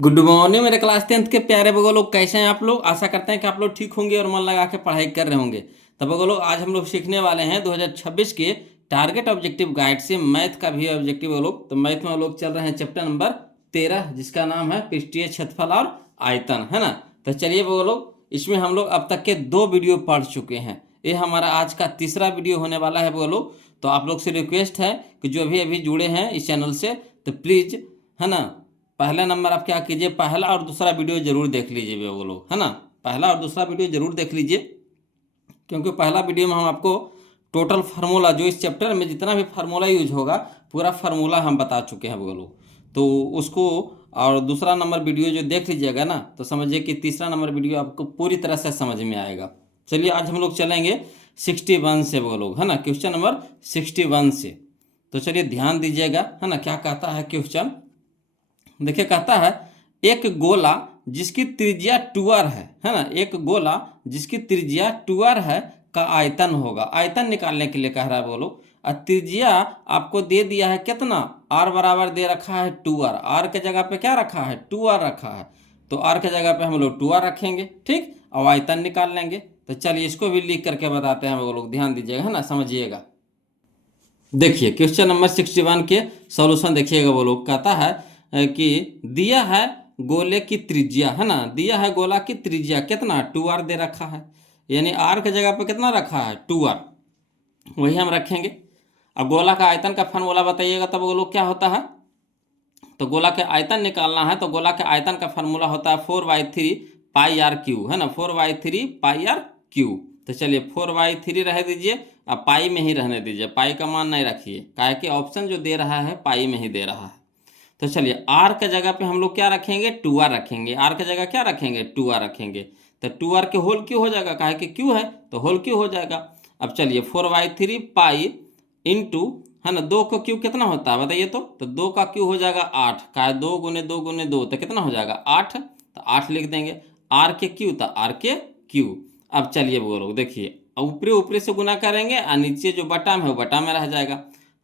Good morning मेरे class 10th के प्यारे बगो लोग, कैसे हैं आप लोग। आशा करते हैं कि आप लोग ठीक होंगे और मन लगा के पढ़ाई कर रहे होंगे। तो बगो लोग, आज हम लोग सीखने वाले हैं 2026 के टारगेट ऑब्जेक्टिव गाइड से मैथ का भी ऑब्जेक्टिव बगो लोग। तो मैथ में हम लोग चल रहे हैं चैप्टर नंबर 13, जिसका नाम है पृष्ठीय क्षेत्रफल और आयतन, है ना। तो चलिए बगो लोग, इसमें हम लोग अब तक के 2 वीडियो पढ़ चुके हैं। ये हमारा आज का तीसरा वीडियो होने वाला है बगो लोग। तो आप लोग से रिक्वेस्ट है कि जो भी अभी जुड़े हैं इस चैनल से, तो प्लीज़, है ना, पहला नंबर आप क्या कीजिए, पहला और दूसरा वीडियो जरूर देख लीजिए वो लोग, है ना। पहला और दूसरा वीडियो जरूर देख लीजिए, क्योंकि पहला वीडियो में हम आपको टोटल फार्मूला, जो इस चैप्टर में जितना भी फार्मूला यूज होगा, पूरा फार्मूला हम बता चुके हैं वो लोग। तो उसको, और दूसरा नंबर वीडियो जो देख लीजिएगा ना, तो समझिए कि तीसरा नंबर वीडियो आपको पूरी तरह से समझ में आएगा। चलिए आज हम लोग चलेंगे 61 से वो लोग, है ना, क्वेश्चन नंबर 61 से। तो चलिए ध्यान दीजिएगा, है ना, क्या कहता है क्वेश्चन। देखिए, कहता है एक गोला जिसकी त्रिज्या 2r है ना, एक गोला जिसकी त्रिज्या 2r है का आयतन होगा। आयतन निकालने के लिए कह रहा है बोलो। और त्रिज्या आपको दे दिया है कितना, r बराबर दे रखा है 2r। r के जगह पे क्या रखा है, 2r रखा है। तो r के जगह पे हम लोग 2r रखेंगे, ठीक, और आयतन निकाल लेंगे। तो चलिए इसको भी लिख करके बताते हैं वो लोग, ध्यान दीजिएगा, है ना, समझिएगा। देखिए क्वेश्चन नंबर 61 के सॉल्यूशन देखिएगा। वो लोग कहता है कि दिया है गोले की त्रिज्या, है ना, दिया है गोला की त्रिज्या कितना, 2r दे रखा है। यानी r के जगह पे कितना रखा है, 2r, वही हम रखेंगे। अब गोला का आयतन का फॉर्मूला बताइएगा, तब वो लोग क्या होता है। तो गोला के आयतन निकालना है, तो गोला के आयतन का फार्मूला होता है 4/3 पाई आर क्यू, है ना, 4/3 पाई आर क्यू। तो चलिए 4/3 रह दीजिए, अब पाई में ही रहने दीजिए, पाई का मान नहीं रखिए, काहे कि ऑप्शन जो दे रहा है पाई में ही दे रहा है। तो चलिए आर के जगह पे हम लोग क्या रखेंगे, 2r रखेंगे। आर के जगह क्या रखेंगे, 2r रखेंगे। तो 2r के होल क्यों हो जाएगा, काहे कि क्यू है तो होल क्यों हो जाएगा। अब चलिए 4/3 पाई इंटू, है ना, 2 का क्यू कितना होता है बताइए। तो 2 का क्यू हो जाएगा 8, का 2 गुने 2 गुने 2, तो कितना हो जाएगा 8। तो 8 लिख देंगे। आर के क्यू, तो आर के क्यू। अब चलिए बोलो, देखिए ऊपरी ऊपरी से गुना करेंगे और नीचे जो बटा में है वो बटा में रह जाएगा।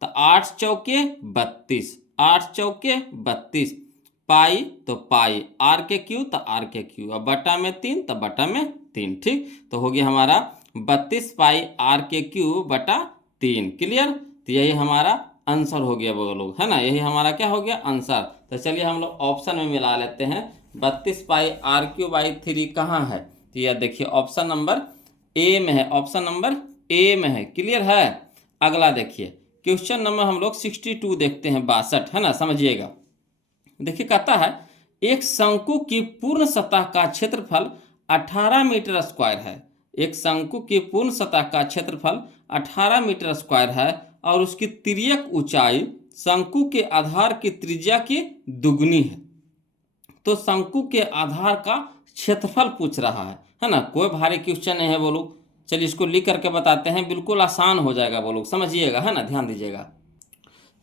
तो 8 चौके 32, 8 चौके 32, पाई तो पाई, आर के क्यू तो आर के क्यू, अब बटा में 3 तो बटा में 3, ठीक। तो हो गया हमारा 32 पाई आर के क्यू बटा 3। क्लियर। तो यही हमारा आंसर हो गया वो लोग, है ना, यही हमारा क्या हो गया, आंसर। तो चलिए हम लोग ऑप्शन में मिला लेते हैं। 32 पाई आर क्यू बाई 3 कहाँ है, तो यह देखिए ऑप्शन नंबर ए में है, ऑप्शन नंबर ए में है। क्लियर है। अगला देखिए क्वेश्चन नंबर हम लोग 62 देखते हैं, 62, है ना, समझिएगा। देखिए कहता है एक शंकु की पूर्ण सतह का क्षेत्रफल 18 मीटर स्क्वायर है। एक शंकु की पूर्ण सतह का क्षेत्रफल 18 मीटर स्क्वायर है और उसकी तिर्यक ऊंचाई शंकु के आधार की त्रिज्या की दुगनी है। तो शंकु के आधार का क्षेत्रफल पूछ रहा है ना, कोई भारी क्वेश्चन नहीं है वो लोग। चलिए इसको लिख करके बताते हैं, बिल्कुल आसान हो जाएगा वो लोग, समझिएगा, है ना, ध्यान दीजिएगा।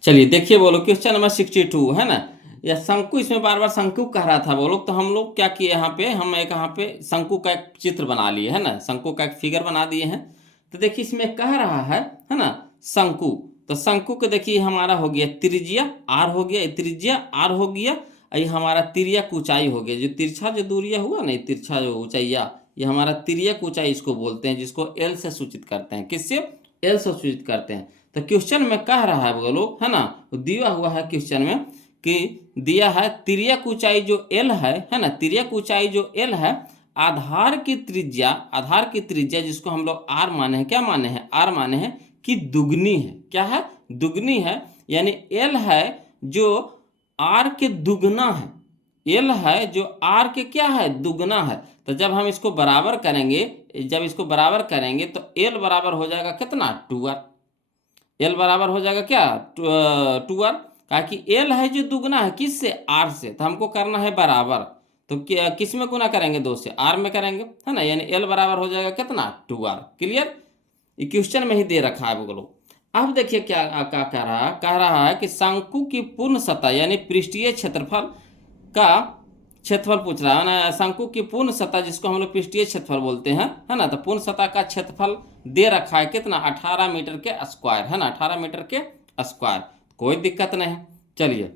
चलिए देखिए बोलो क्वेश्चन नंबर 62, है ना। यह शंकु, इसमें बार बार शंकु कह रहा था वो लोग, तो हम लोग क्या किए, यहाँ पे हम एक, यहाँ पे शंकु का एक चित्र बना लिए, है ना, शंकु का एक फिगर बना दिए हैं। तो देखिए इसमें कह रहा है ना, शंकु। तो शंकु को देखिए हमारा हो गया त्रिज्या आर हो गया, त्रिज्या आर हो गया। ये हमारा तिर्यक ऊंचाई हो गया, जो तिरछा जो दूरिया हुआ ना, तिरछा जो ऊंचाइया, ये हमारा तिर्यक ऊंचाई इसको बोलते हैं, जिसको एल से सूचित करते हैं। किससे, एल से सूचित करते हैं। तो क्वेश्चन में कह रहा है बोलो, है ना, दिया हुआ है क्वेश्चन में कि दिया है तिर्यक ऊंचाई जो एल है ना, तिर्यक ऊंचाई जो एल है, आधार की त्रिज्या, आधार की त्रिज्या जिसको हम लोग आर माने हैं, क्या माने हैं, आर माने हैं कि दुगनी है। क्या है, दुगनी है। यानी एल है जो आर के दुगना है, एल है जो आर के क्या है, दुगना है। तो जब हम इसको बराबर करेंगे, जब इसको बराबर करेंगे तो एल बराबर हो जाएगा कितना, 2r। एल बराबर हो जाएगा क्या, 2r, कहा कि एल है जो दुगना है किससे, आर से, तो हमको करना है बराबर। तो किस में गुना करेंगे, 2 से, आर में करेंगे, है ना। यानी एल बराबर हो जाएगा कितना, 2r। क्लियर। ये क्वेश्चन में ही दे रखा है बोलो। अब देखिए क्या क्या कह रहा है कि शंकु की पूर्ण सतह यानी पृष्ठीय क्षेत्रफल का क्षेत्रफल पूछ रहा है ना। शंकु की पूर्ण सतह जिसको हम लोग पृष्ठीय क्षेत्रफल बोलते हैं, है ना, तो पूर्ण सतह का क्षेत्रफल दे रखा है कितना, 18 मीटर के स्क्वायर, है ना, 18 मीटर के स्क्वायर। कोई दिक्कत नहीं। चलिए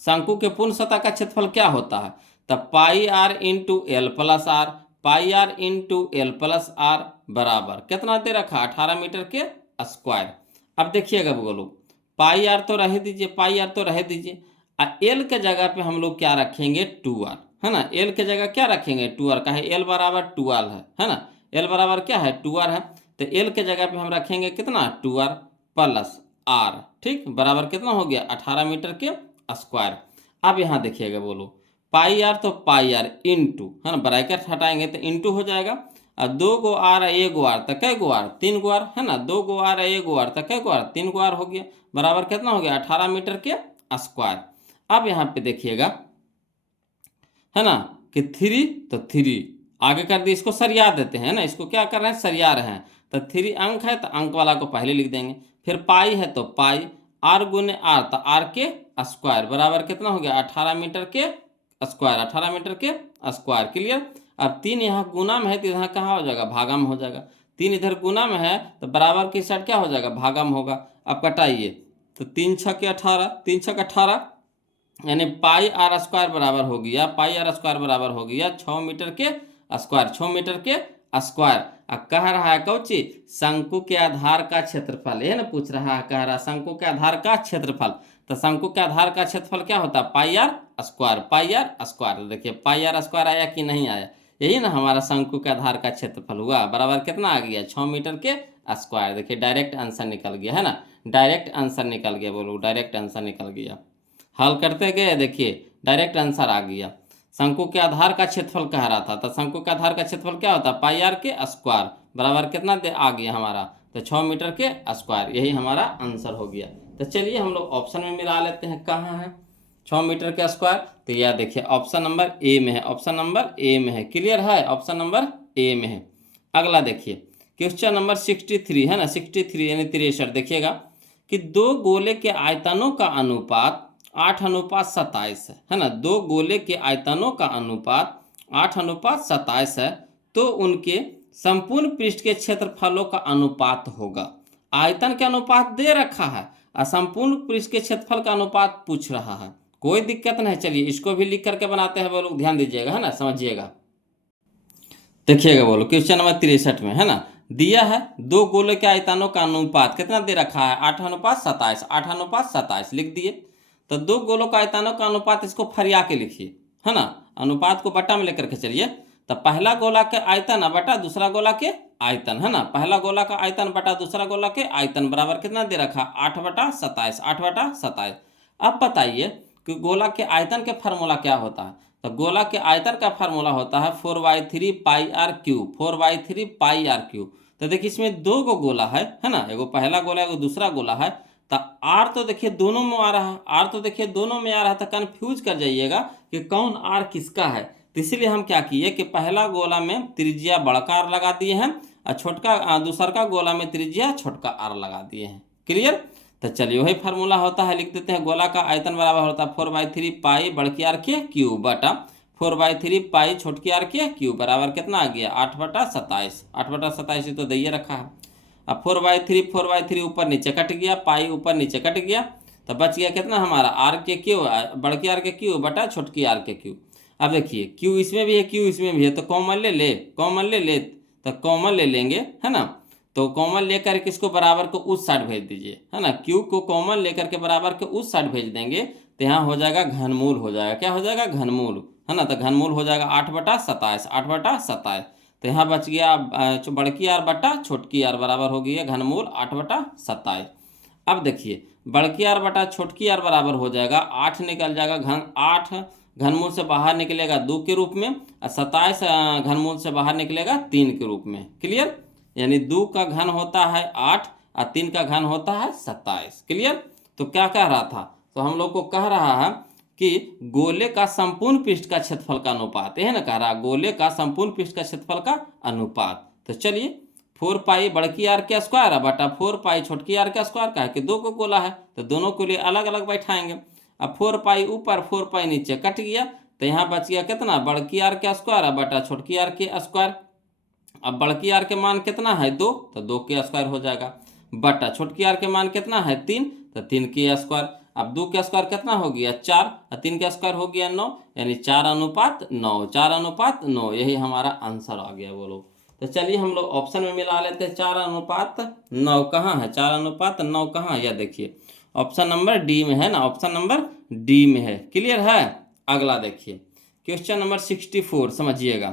शंकु के पूर्ण सतह का क्षेत्रफल क्या होता है? तब pi R into L plus R, pi R into L plus R बराबर कितना दे रखा? 18 मीटर के स्क्वायर। अब देखिएगा बोलो, पाई आर तो रह दीजिए, पाई आर तो रह दीजिए, एल के जगह पे हम लोग क्या रखेंगे? 2r, है ना। एल के जगह क्या रखेंगे? 2r का है, एल बराबर 12 है ना। एल बराबर क्या है? 2r है। तो एल के जगह पे हम रखेंगे कितना? 2r प्लस आर, ठीक, बराबर कितना हो गया? 18 मीटर के स्क्वायर। अब यहाँ देखिएगा बोलो, पाई आर तो पाई आर इंटू, है ना, ब्रैकेट हटाएंगे तो इंटू हो जाएगा, और 2 गो आर है 1 गो आर, तो कै गो आर? 3 गो आर, है ना। 2 गो आर है 1 गो आर, तो कै गो आर? 3 गो आर हो गया, बराबर कितना हो गया? 18 मीटर के स्क्वायर। अब यहाँ पे देखिएगा, है ना, कि 3 तो 3 आगे कर दिए, इसको सरिया देते हैं ना, इसको क्या कर रहे हैं? सरिया रहे हैं। तो 3 अंक है तो अंक वाला को पहले लिख देंगे, फिर पाई है तो पाई, आर गुने आर तो आर के स्क्वायर बराबर कितना हो गया? 18 मीटर के स्क्वायर, 18 मीटर के स्क्वायर। क्लियर। अब 3 यहाँ गुना में है तो यहाँ कहाँ हो जाएगा? भागा में हो जाएगा। 3 इधर गुना में है तो बराबर की साइड क्या हो जाएगा? भागा में होगा। अब कटाइए तो 3 छक 18, 3 छक 18, यानी पाई आर स्क्वायर बराबर हो गया, पाई आर स्क्वायर बराबर हो गया 6 मीटर के स्क्वायर, 6 मीटर के स्क्वायर। अब कह रहा है कौची? शंकु के आधार का क्षेत्रफल, है ना, पूछ रहा है, कह रहा है शंकु के आधार का क्षेत्रफल। तो शंकु के आधार का क्षेत्रफल क्या होता है? Pi R square, pi R square. देखिए पाई आर स्क्वायर आया कि नहीं आया? यही ना हमारा शंकु के आधार का क्षेत्रफल हुआ, बराबर कितना आ गया? 6 मीटर के स्क्वायर। देखिए डायरेक्ट आंसर निकल गया, है ना, डायरेक्ट आंसर निकल गया, बोलो डायरेक्ट आंसर निकल गया। हल करते गए, देखिए डायरेक्ट आंसर आ गया। शंकु के आधार का क्षेत्रफल कह रहा था, तो शंकु के आधार का क्षेत्रफल क्या होता है? पाई आर के स्क्वायर बराबर कितना दे आ गया हमारा? तो 6 मीटर के स्क्वायर, यही हमारा आंसर हो गया। तो चलिए हम लोग ऑप्शन में मिला लेते हैं, कहाँ है 6 मीटर के स्क्वायर? तो यह देखिए ऑप्शन नंबर ए में है, ऑप्शन नंबर ए में है। क्लियर है, ऑप्शन नंबर ए में है। अगला देखिए क्वेश्चन नंबर 63, है ना, 63 यानी 63। देखिएगा कि 2 गोले के आयतनों का अनुपात 8:27 है ना। 2 गोले के आयतनों का अनुपात 8:27 है, तो उनके संपूर्ण पृष्ठ के क्षेत्रफलों का अनुपात होगा। आयतन के अनुपात दे रखा है और संपूर्ण पृष्ठ के क्षेत्रफल का अनुपात पूछ रहा है। कोई दिक्कत नहीं, चलिए इसको भी लिख करके बनाते हैं, वो लोग ध्यान दीजिएगा, है ना, समझिएगा। देखिएगा बोलो क्वेश्चन नंबर 63 में, है ना, दिया है 2 गोले के आयतनों का अनुपात कितना दे रखा है? 8:27, 8:27 लिख दिए। तो 2 गोलों का आयतनों का अनुपात, इसको फरिया के लिखिए, है ना, अनुपात को बटा में लेकर के चलिए। तो पहला गोला के आयतन बटा दूसरा गोला के आयतन, है ना, पहला गोला का आयतन बटा दूसरा गोला के आयतन बराबर कितना दे रखा? 8/27, 8/27। अब बताइए कि गोला के आयतन के फार्मूला क्या होता है? तो गोला के आयतन का फार्मूला होता है 4/3 pi R cube, 4/3 pi R cube. तो देखिए इसमें 2 गो गोला है ना, एगो पहला गोला एगो दूसरा गोला है। तो आर तो देखिए दोनों में आ रहा है, आर तो देखिए दोनों में आ रहा है, तो कन्फ्यूज कर जाइएगा कि कौन आर किसका है। तो इसीलिए हम क्या किए कि पहला गोला में त्रिज्या बड़का आर लगा दिए हैं और छोटका दूसरा गोला में त्रिज्या छोटका आर लगा दिए हैं। क्लियर। तो चलिए वही फार्मूला होता है, लिख देते हैं। गोला का आयतन बराबर होता है 4/3 पाई बड़की आर के क्यूब बटा 4/3 पाई छोटकी आर के क्यूब बराबर कितना आ गया? 8/27, 8/27 तो दैये रखा है। अब 4/3 ऊपर नीचे कट गया, पाई ऊपर नीचे कट गया, तो बच गया कितना हमारा? आर के क्यूब, बड़की आर के क्यूब बटा छोटकी आर के क्यूब। अब देखिए क्यू इसमें भी है, क्यू इसमें भी है, तो कॉमन ले ले, कॉमन ले ले, तो कॉमन ले लेंगे, है ना। तो कॉमन लेकर के इसको बराबर को उस साइड भेज दीजिए, है ना, क्यू को कॉमन लेकर के बराबर के उस साइड भेज देंगे, तो यहाँ हो जाएगा घनमूल हो जाएगा। क्या हो जाएगा? घनमूल, है ना। तो घनमूल हो जाएगा 8/27, 8/27। तो यहाँ बच गया बड़की आर बटा छोटकी आर बराबर हो गई घनमूल 8/27। अब देखिए बड़की आर बटा छोटकी आर बराबर हो जाएगा 8 निकल जाएगा 8 घनमूल से बाहर निकलेगा 2 के रूप में, और 27 घनमूल से बाहर निकलेगा 3 के रूप में। क्लियर। यानी 2 का घन होता है 8 और 3 का घन होता है 27। क्लियर। तो क्या कह रहा था? तो हम लोग को कह रहा है कि गोले का संपूर्ण पृष्ठ का क्षेत्रफल का अनुपात, है ना, कह रहा गोले का संपूर्ण पृष्ठ का क्षेत्रफल का अनुपात। तो चलिए 4 पाई बड़की आर के स्क्वायर बटा 4 पाई छोटकी आर के स्क्वायर का है कि 2 को गोला है, तो दोनों को लिए अलग अलग बैठाएंगे। अब 4 पाई ऊपर 4 पाई नीचे कट गया, तो यहाँ बच गया कितना? बड़की आर के स्क्वायर बटा छोटकी आर के स्क्वायर। अब बड़की आर के मान कितना है? 2, तो 2 के स्क्वायर हो जाएगा, बटा छोटकी आर के मान कितना है? 3, तो 3 के स्क्वायर। अब 2 का स्क्वायर कितना हो गया 4, और 3 का स्क्वायर हो गया 9, यानी 4:9, 4:9, यही हमारा आंसर आ गया बोलो। तो चलिए हम लोग ऑप्शन में मिला लेते हैं। 4:9 कहाँ है, 4:9 कहाँ है, यह देखिए ऑप्शन नंबर डी में है ना, ऑप्शन नंबर डी में है। क्लियर है। अगला देखिए क्वेश्चन नंबर 64, समझिएगा।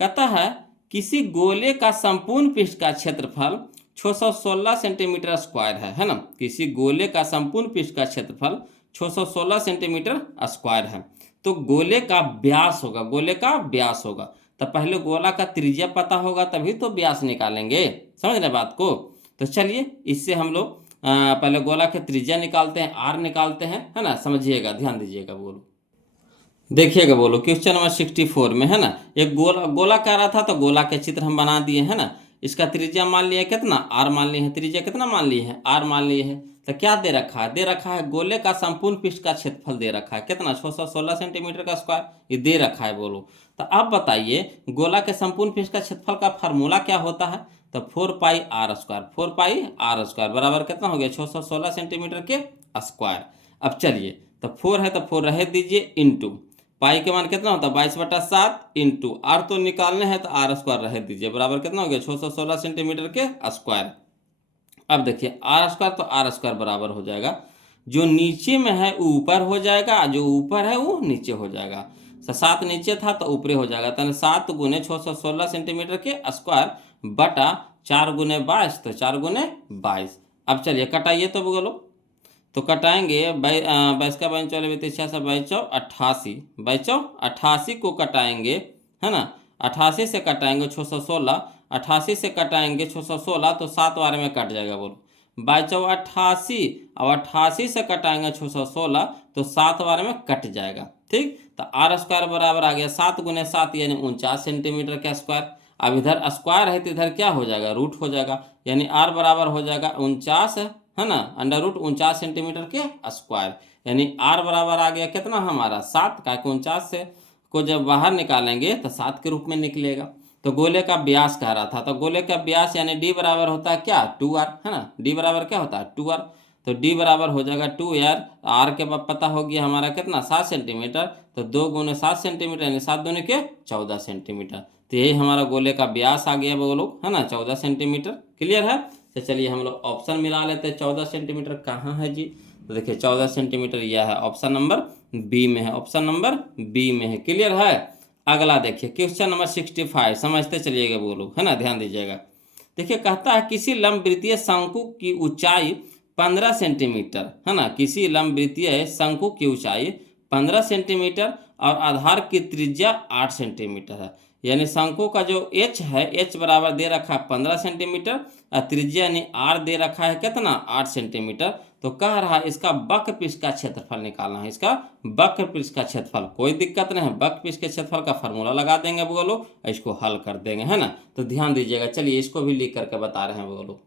कहता है किसी गोले का संपूर्ण पृष्ठ का क्षेत्रफल 616 सेंटीमीटर स्क्वायर है ना। किसी गोले का संपूर्ण पृष्ठ का क्षेत्रफल 616 सेंटीमीटर स्क्वायर है। तो गोले का व्यास होगा, गोले का व्यास होगा। तो पहले गोला का त्रिज्या पता होगा तभी तो व्यास निकालेंगे, समझ रहे बात को। तो चलिए इससे हम लोग पहले गोला के त्रिज्या निकालते हैं, आर निकालते हैं, है ना। समझिएगा, ध्यान दीजिएगा, बोलो देखिएगा, बोलो क्वेश्चन नंबर 64 में है ना, एक गोला कह रहा था तो गोला के चित्र हम बना दिए है ना। इसका त्रिज्या मान लिया कितना, आर मान लिए है। त्रिज्या कितना मान लिए है, आर मान लिए है। तो क्या दे रखा है, दे रखा है गोले का संपूर्ण पृष्ठ का क्षेत्रफल दे रखा है कितना, 616 सेंटीमीटर का स्क्वायर, ये दे रखा है बोलो। तो अब बताइए गोला के संपूर्ण पृष्ठ का क्षेत्रफल का फार्मूला क्या होता है। तो 4πr², 4πr² बराबर कितना हो गया 616 सेंटीमीटर के स्क्वायर। अब चलिए तो 4 है तो 4 रह दीजिए, इंटू पाई के मान कितना होता है 22/7, इंटू आर तो निकालने हैं तो r² रह दीजिए, बराबर कितना हो गया 616 सेंटीमीटर के स्क्वायर। अब देखिए r² तो r² बराबर हो जाएगा, जो नीचे में है वो ऊपर हो जाएगा, जो ऊपर है वो नीचे हो जाएगा। 7 नीचे था तो ऊपरे हो जाएगा, तो 7 × 616 सेंटीमीटर के स्क्वायर बटा 4 × 22, तो 4 × 22। अब चलिए कटाइए तो बोलो, तो कटाएंगे 22 का 88, 88 को कटाएंगे है ना। 88 से कटाएंगे 616, 88 से कटाएंगे 616 तो 7 बार में कट जाएगा बोलो। 22×88, अब 88 से कटाएंगे 616 तो 7 बार में कट जाएगा, ठीक। तो r² बराबर आ गया 7 × 7 यानी 49 सेंटीमीटर का स्क्वायर। अब इधर स्क्वायर है तो इधर क्या हो जाएगा, रूट हो जाएगा, यानी r बराबर हो जाएगा 49 है ना, √49 सेंटीमीटर के स्क्वायर। यानी r बराबर आ गया कितना हमारा 7 का 49 से को जब बाहर निकालेंगे तो 7 के रूप में निकलेगा। तो गोले का व्यास कह रहा था, तो गोले का व्यास यानी d बराबर होता है क्या 2r, है ना। d बराबर क्या होता है 2r, तो d बराबर हो जाएगा 2r। r के बाद पता हो गया हमारा कितना 7 सेंटीमीटर, तो 2 × 7 सेंटीमीटर यानी 7 दूनी के 14 सेंटीमीटर। तो यही हमारा गोले का व्यास आ गया वो लोग, है ना, 14 सेंटीमीटर। क्लियर है। तो चलिए हम लोग ऑप्शन मिला लेते हैं। 14 सेंटीमीटर कहाँ है जी, तो देखिए 14 सेंटीमीटर यह है, ऑप्शन नंबर बी में है, ऑप्शन नंबर बी में है। क्लियर है। अगला देखिए क्वेश्चन नंबर 65, समझते चलिएगा बोलो, है ना, ध्यान दीजिएगा। देखिए कहता है किसी लंबवृत्तीय शंकु की ऊंचाई 15 सेंटीमीटर, है ना। किसी लंबवृत्तीय शंकु की ऊंचाई 15 सेंटीमीटर और आधार की त्रिज्या 8 सेंटीमीटर है। यानी शंकु का जो h है, h बराबर दे रखा है 15 सेंटीमीटर और त्रिज्या यानी r दे रखा है कितना 8 सेंटीमीटर। तो कह रहा है इसका वक्र पृष्ठ का क्षेत्रफल निकालना है, इसका वक्र पृष्ठ का क्षेत्रफल। कोई दिक्कत नहीं है, वक्र पृष्ठ के क्षेत्रफल का फार्मूला लगा देंगे बोलो, इसको हल कर देंगे, है ना। तो ध्यान दीजिएगा, चलिए इसको भी लिख करके बता रहे हैं बोलो।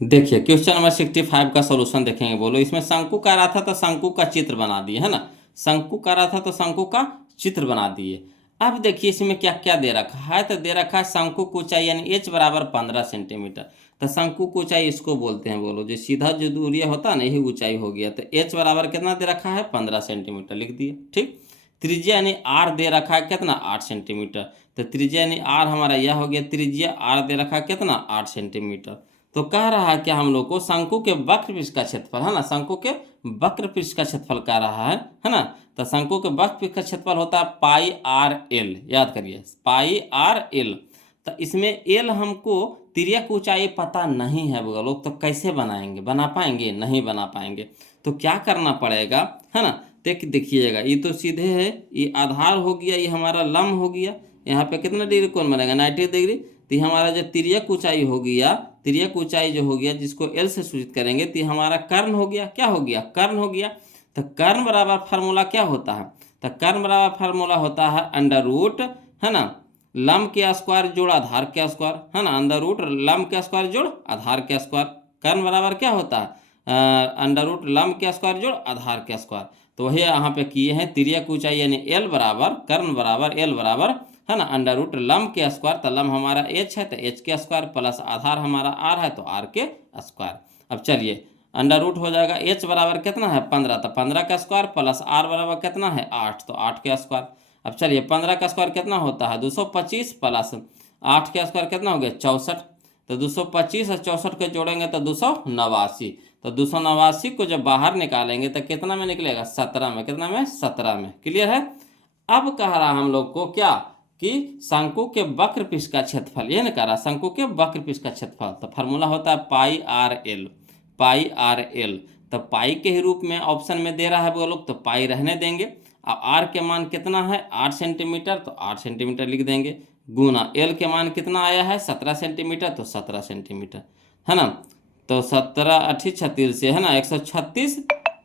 देखिए क्वेश्चन नंबर 65 का सोल्यूशन देखेंगे बोलो। इसमें शंकु का रहा था तो शंकु का चित्र बना दिए, है ना। शंकु का रहा था तो शंकु का चित्र बना दिए। अब देखिए इसमें क्या क्या दे रखा है, तो दे रखा है शंकु की ऊंचाई यानी h बराबर 15 सेंटीमीटर। तो शंकु की ऊंचाई इसको बोलते हैं बोलो, जो सीधा जो दूरी होता है ना यही ऊंचाई हो गया। तो h बराबर कितना दे रखा है 15 सेंटीमीटर लिख दिए, ठीक। त्रिज्या यानी r दे रखा है कितना 8 सेंटीमीटर। तो त्रिज्या यानी r हमारा यह हो गया, त्रिज्या r दे रखा है कितना 8 सेंटीमीटर। तो कह रहा है क्या हम लोग को शंकु के वक्र पृष्ठ का क्षेत्रफल, है ना, शंकु के वक्र पृष्ठ का क्षेत्रफल कह रहा है ना। तो शंकु के वक्र पृष्ठ का क्षेत्रफल होता है πr_l, याद करिए πr_l। तो इसमें l हमको तिर्यक ऊंचाई पता नहीं है वो लोग, तो कैसे बनाएंगे, बना पाएंगे नहीं बना पाएंगे। तो क्या करना पड़ेगा, है ना। देखिएगा ये तो सीधे है, ये आधार हो गया, ये हमारा लंब हो गया। यहाँ पे कितना डिग्री कोण बनेगा 90 डिग्री। तो ये हमारा जो तिर्यक ऊंचाई हो गया, तिर्यक ऊंचाई जो हो गया जिसको l से सूचित करेंगे, तो हमारा कर्ण हो गया, क्या हो गया कर्ण हो गया। तो कर्ण बराबर फार्मूला क्या होता है, तो कर्ण बराबर फार्मूला होता है √, है ना, लंब के स्क्वायर जोड़ आधार के स्क्वायर, है ना, √ लंब के स्क्वायर जोड़ आधार के स्क्वायर। कर्ण बराबर क्या होता है √ लंब के स्क्वायर जोड़ आधार के स्क्वायर। तो वही यहाँ पे किए हैं, तिर्यक ऊंचाई यानी l बराबर कर्ण बराबर l बराबर, है ना, √ लंब के स्क्वायर। तो लंब हमारा h है तो h के स्क्वायर प्लस आधार हमारा r है तो r के स्क्वायर। अब चलिए अंडर रूट हो जाएगा h बराबर कितना है 15, तो 15 का स्क्वायर प्लस r बराबर कितना है 8, तो 8 का स्क्वायर। अब चलिए 15 का स्क्वायर कितना होता है 225 प्लस 8 का स्क्वायर कितना हो गया 64, तो 225 और 64 को जोड़ेंगे तो 289, तो 289 को जब बाहर निकालेंगे तो कितना में निकलेगा 17 में, कितना में 17 में। क्लियर है। अब कह रहा हम लोग को क्या कि शंकु के वक्र पृष्ठ का क्षेत्रफल, ये ना कह रहा शंकु के वक्र पृष्ठ का क्षेत्रफल, तो फार्मूला होता है pi R L, pi R L. तो पाई के ही रूप में ऑप्शन में दे रहा है वो लोग, तो पाई रहने देंगे। अब आर के मान कितना है 8 सेंटीमीटर, तो 8 सेंटीमीटर लिख देंगे, गुना एल के मान कितना आया है 17 सेंटीमीटर, तो 17 सेंटीमीटर है ना। तो 17 अठी 36 से है ना 136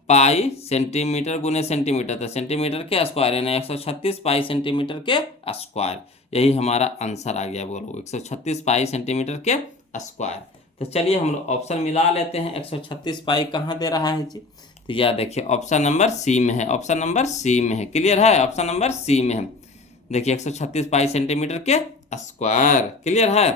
पाई सेंटीमीटर गुने सेंटीमीटर, तो सेंटीमीटर के स्क्वायर यानी 136 पाई सेंटीमीटर के स्क्वायर, यही हमारा आंसर आ गया बोलो 136 पाई सेंटीमीटर के स्क्वायर। तो चलिए हम लोग ऑप्शन मिला लेते हैं। 136 पाई कहाँ दे रहा है जी, तो यह देखिए ऑप्शन नंबर सी में है, ऑप्शन नंबर सी में है। क्लियर है, ऑप्शन नंबर सी में है। देखिए 136 पाई सेंटीमीटर के स्क्वायर। क्लियर है।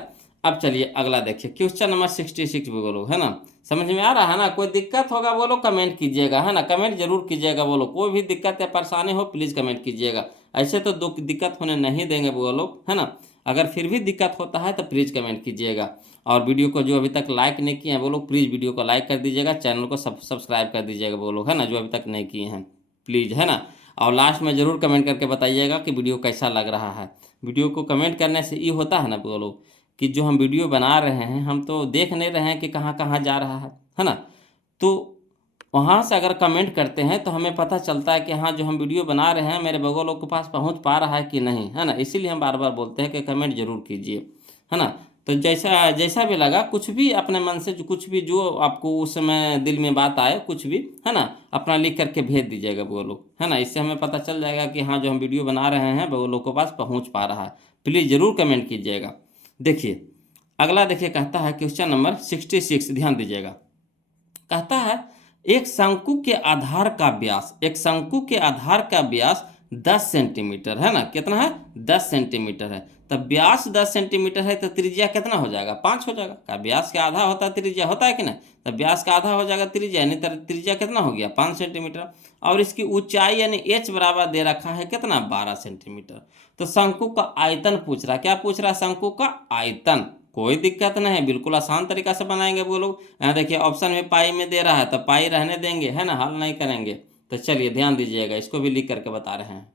अब चलिए अगला देखिए क्वेश्चन नंबर 66 बोलो, है ना, समझ में आ रहा है ना। कोई दिक्कत होगा बोलो कमेंट कीजिएगा, है ना, कमेंट जरूर कीजिएगा बोलो। कोई भी दिक्कत या परेशानी हो प्लीज़ कमेंट कीजिएगा, ऐसे तो दिक्कत होने नहीं देंगे बोलो, है ना। अगर फिर भी दिक्कत होता है तो प्लीज़ कमेंट कीजिएगा। और वीडियो को जो अभी तक लाइक नहीं किए हैं वो लोग प्लीज़ वीडियो को लाइक कर दीजिएगा, चैनल को सब्सक्राइब कर दीजिएगा वो लोग, है ना, जो अभी तक नहीं किए हैं प्लीज़, है ना। और लास्ट में ज़रूर कमेंट करके बताइएगा कि वीडियो कैसा लग रहा है। वीडियो को कमेंट करने से ये होता है ना बोलो कि जो हम वीडियो बना रहे हैं हम तो देख नहीं रहे हैं कि कहाँ कहाँ जा रहा है ना। तो वहाँ से अगर कमेंट करते हैं तो हमें पता चलता है कि हाँ जो हम वीडियो बना रहे हैं मेरे बगल लोग के पास पहुँच पा रहा है कि नहीं, है ना। इसीलिए हम बार बार बोलते हैं कि कमेंट जरूर कीजिए, है ना। तो जैसा जैसा भी लगा, कुछ भी अपने मन से कुछ भी जो आपको उस समय दिल में बात आए कुछ भी, है ना, अपना लिख करके भेज दीजिएगा वो लोग, है ना। इससे हमें पता चल जाएगा कि हाँ जो हम वीडियो बना रहे हैं वो लोग के पास पहुँच पा रहा है। प्लीज़ ज़रूर कमेंट कीजिएगा। देखिए अगला देखिए कहता है क्वेश्चन नंबर 66, ध्यान दीजिएगा। कहता है एक शंकु के आधार का व्यास, एक शंकु के आधार का व्यास 10 सेंटीमीटर है ना, कितना है 10 सेंटीमीटर है। तब व्यास 10 सेंटीमीटर है तो त्रिज्या कितना हो जाएगा 5 हो जाएगा। का व्यास का आधा होता है त्रिज्या, होता है कि नहीं, तब व्यास का आधा हो जाएगा त्रिज्या, यानी त्रिज्या कितना हो गया 5 सेंटीमीटर। और इसकी ऊंचाई यानी h बराबर दे रखा है कितना 12 सेंटीमीटर। तो शंकु का आयतन पूछ रहा, क्या पूछ रहा है शंकु का आयतन। कोई दिक्कत नहीं है, बिल्कुल आसान तरीका से बनाएंगे वो लोग। यहाँ देखिए ऑप्शन में पाई में दे रहा है तो पाई रहने देंगे, है ना, हल नहीं करेंगे। तो चलिए ध्यान दीजिएगा, इसको भी लिख करके बता रहे हैं।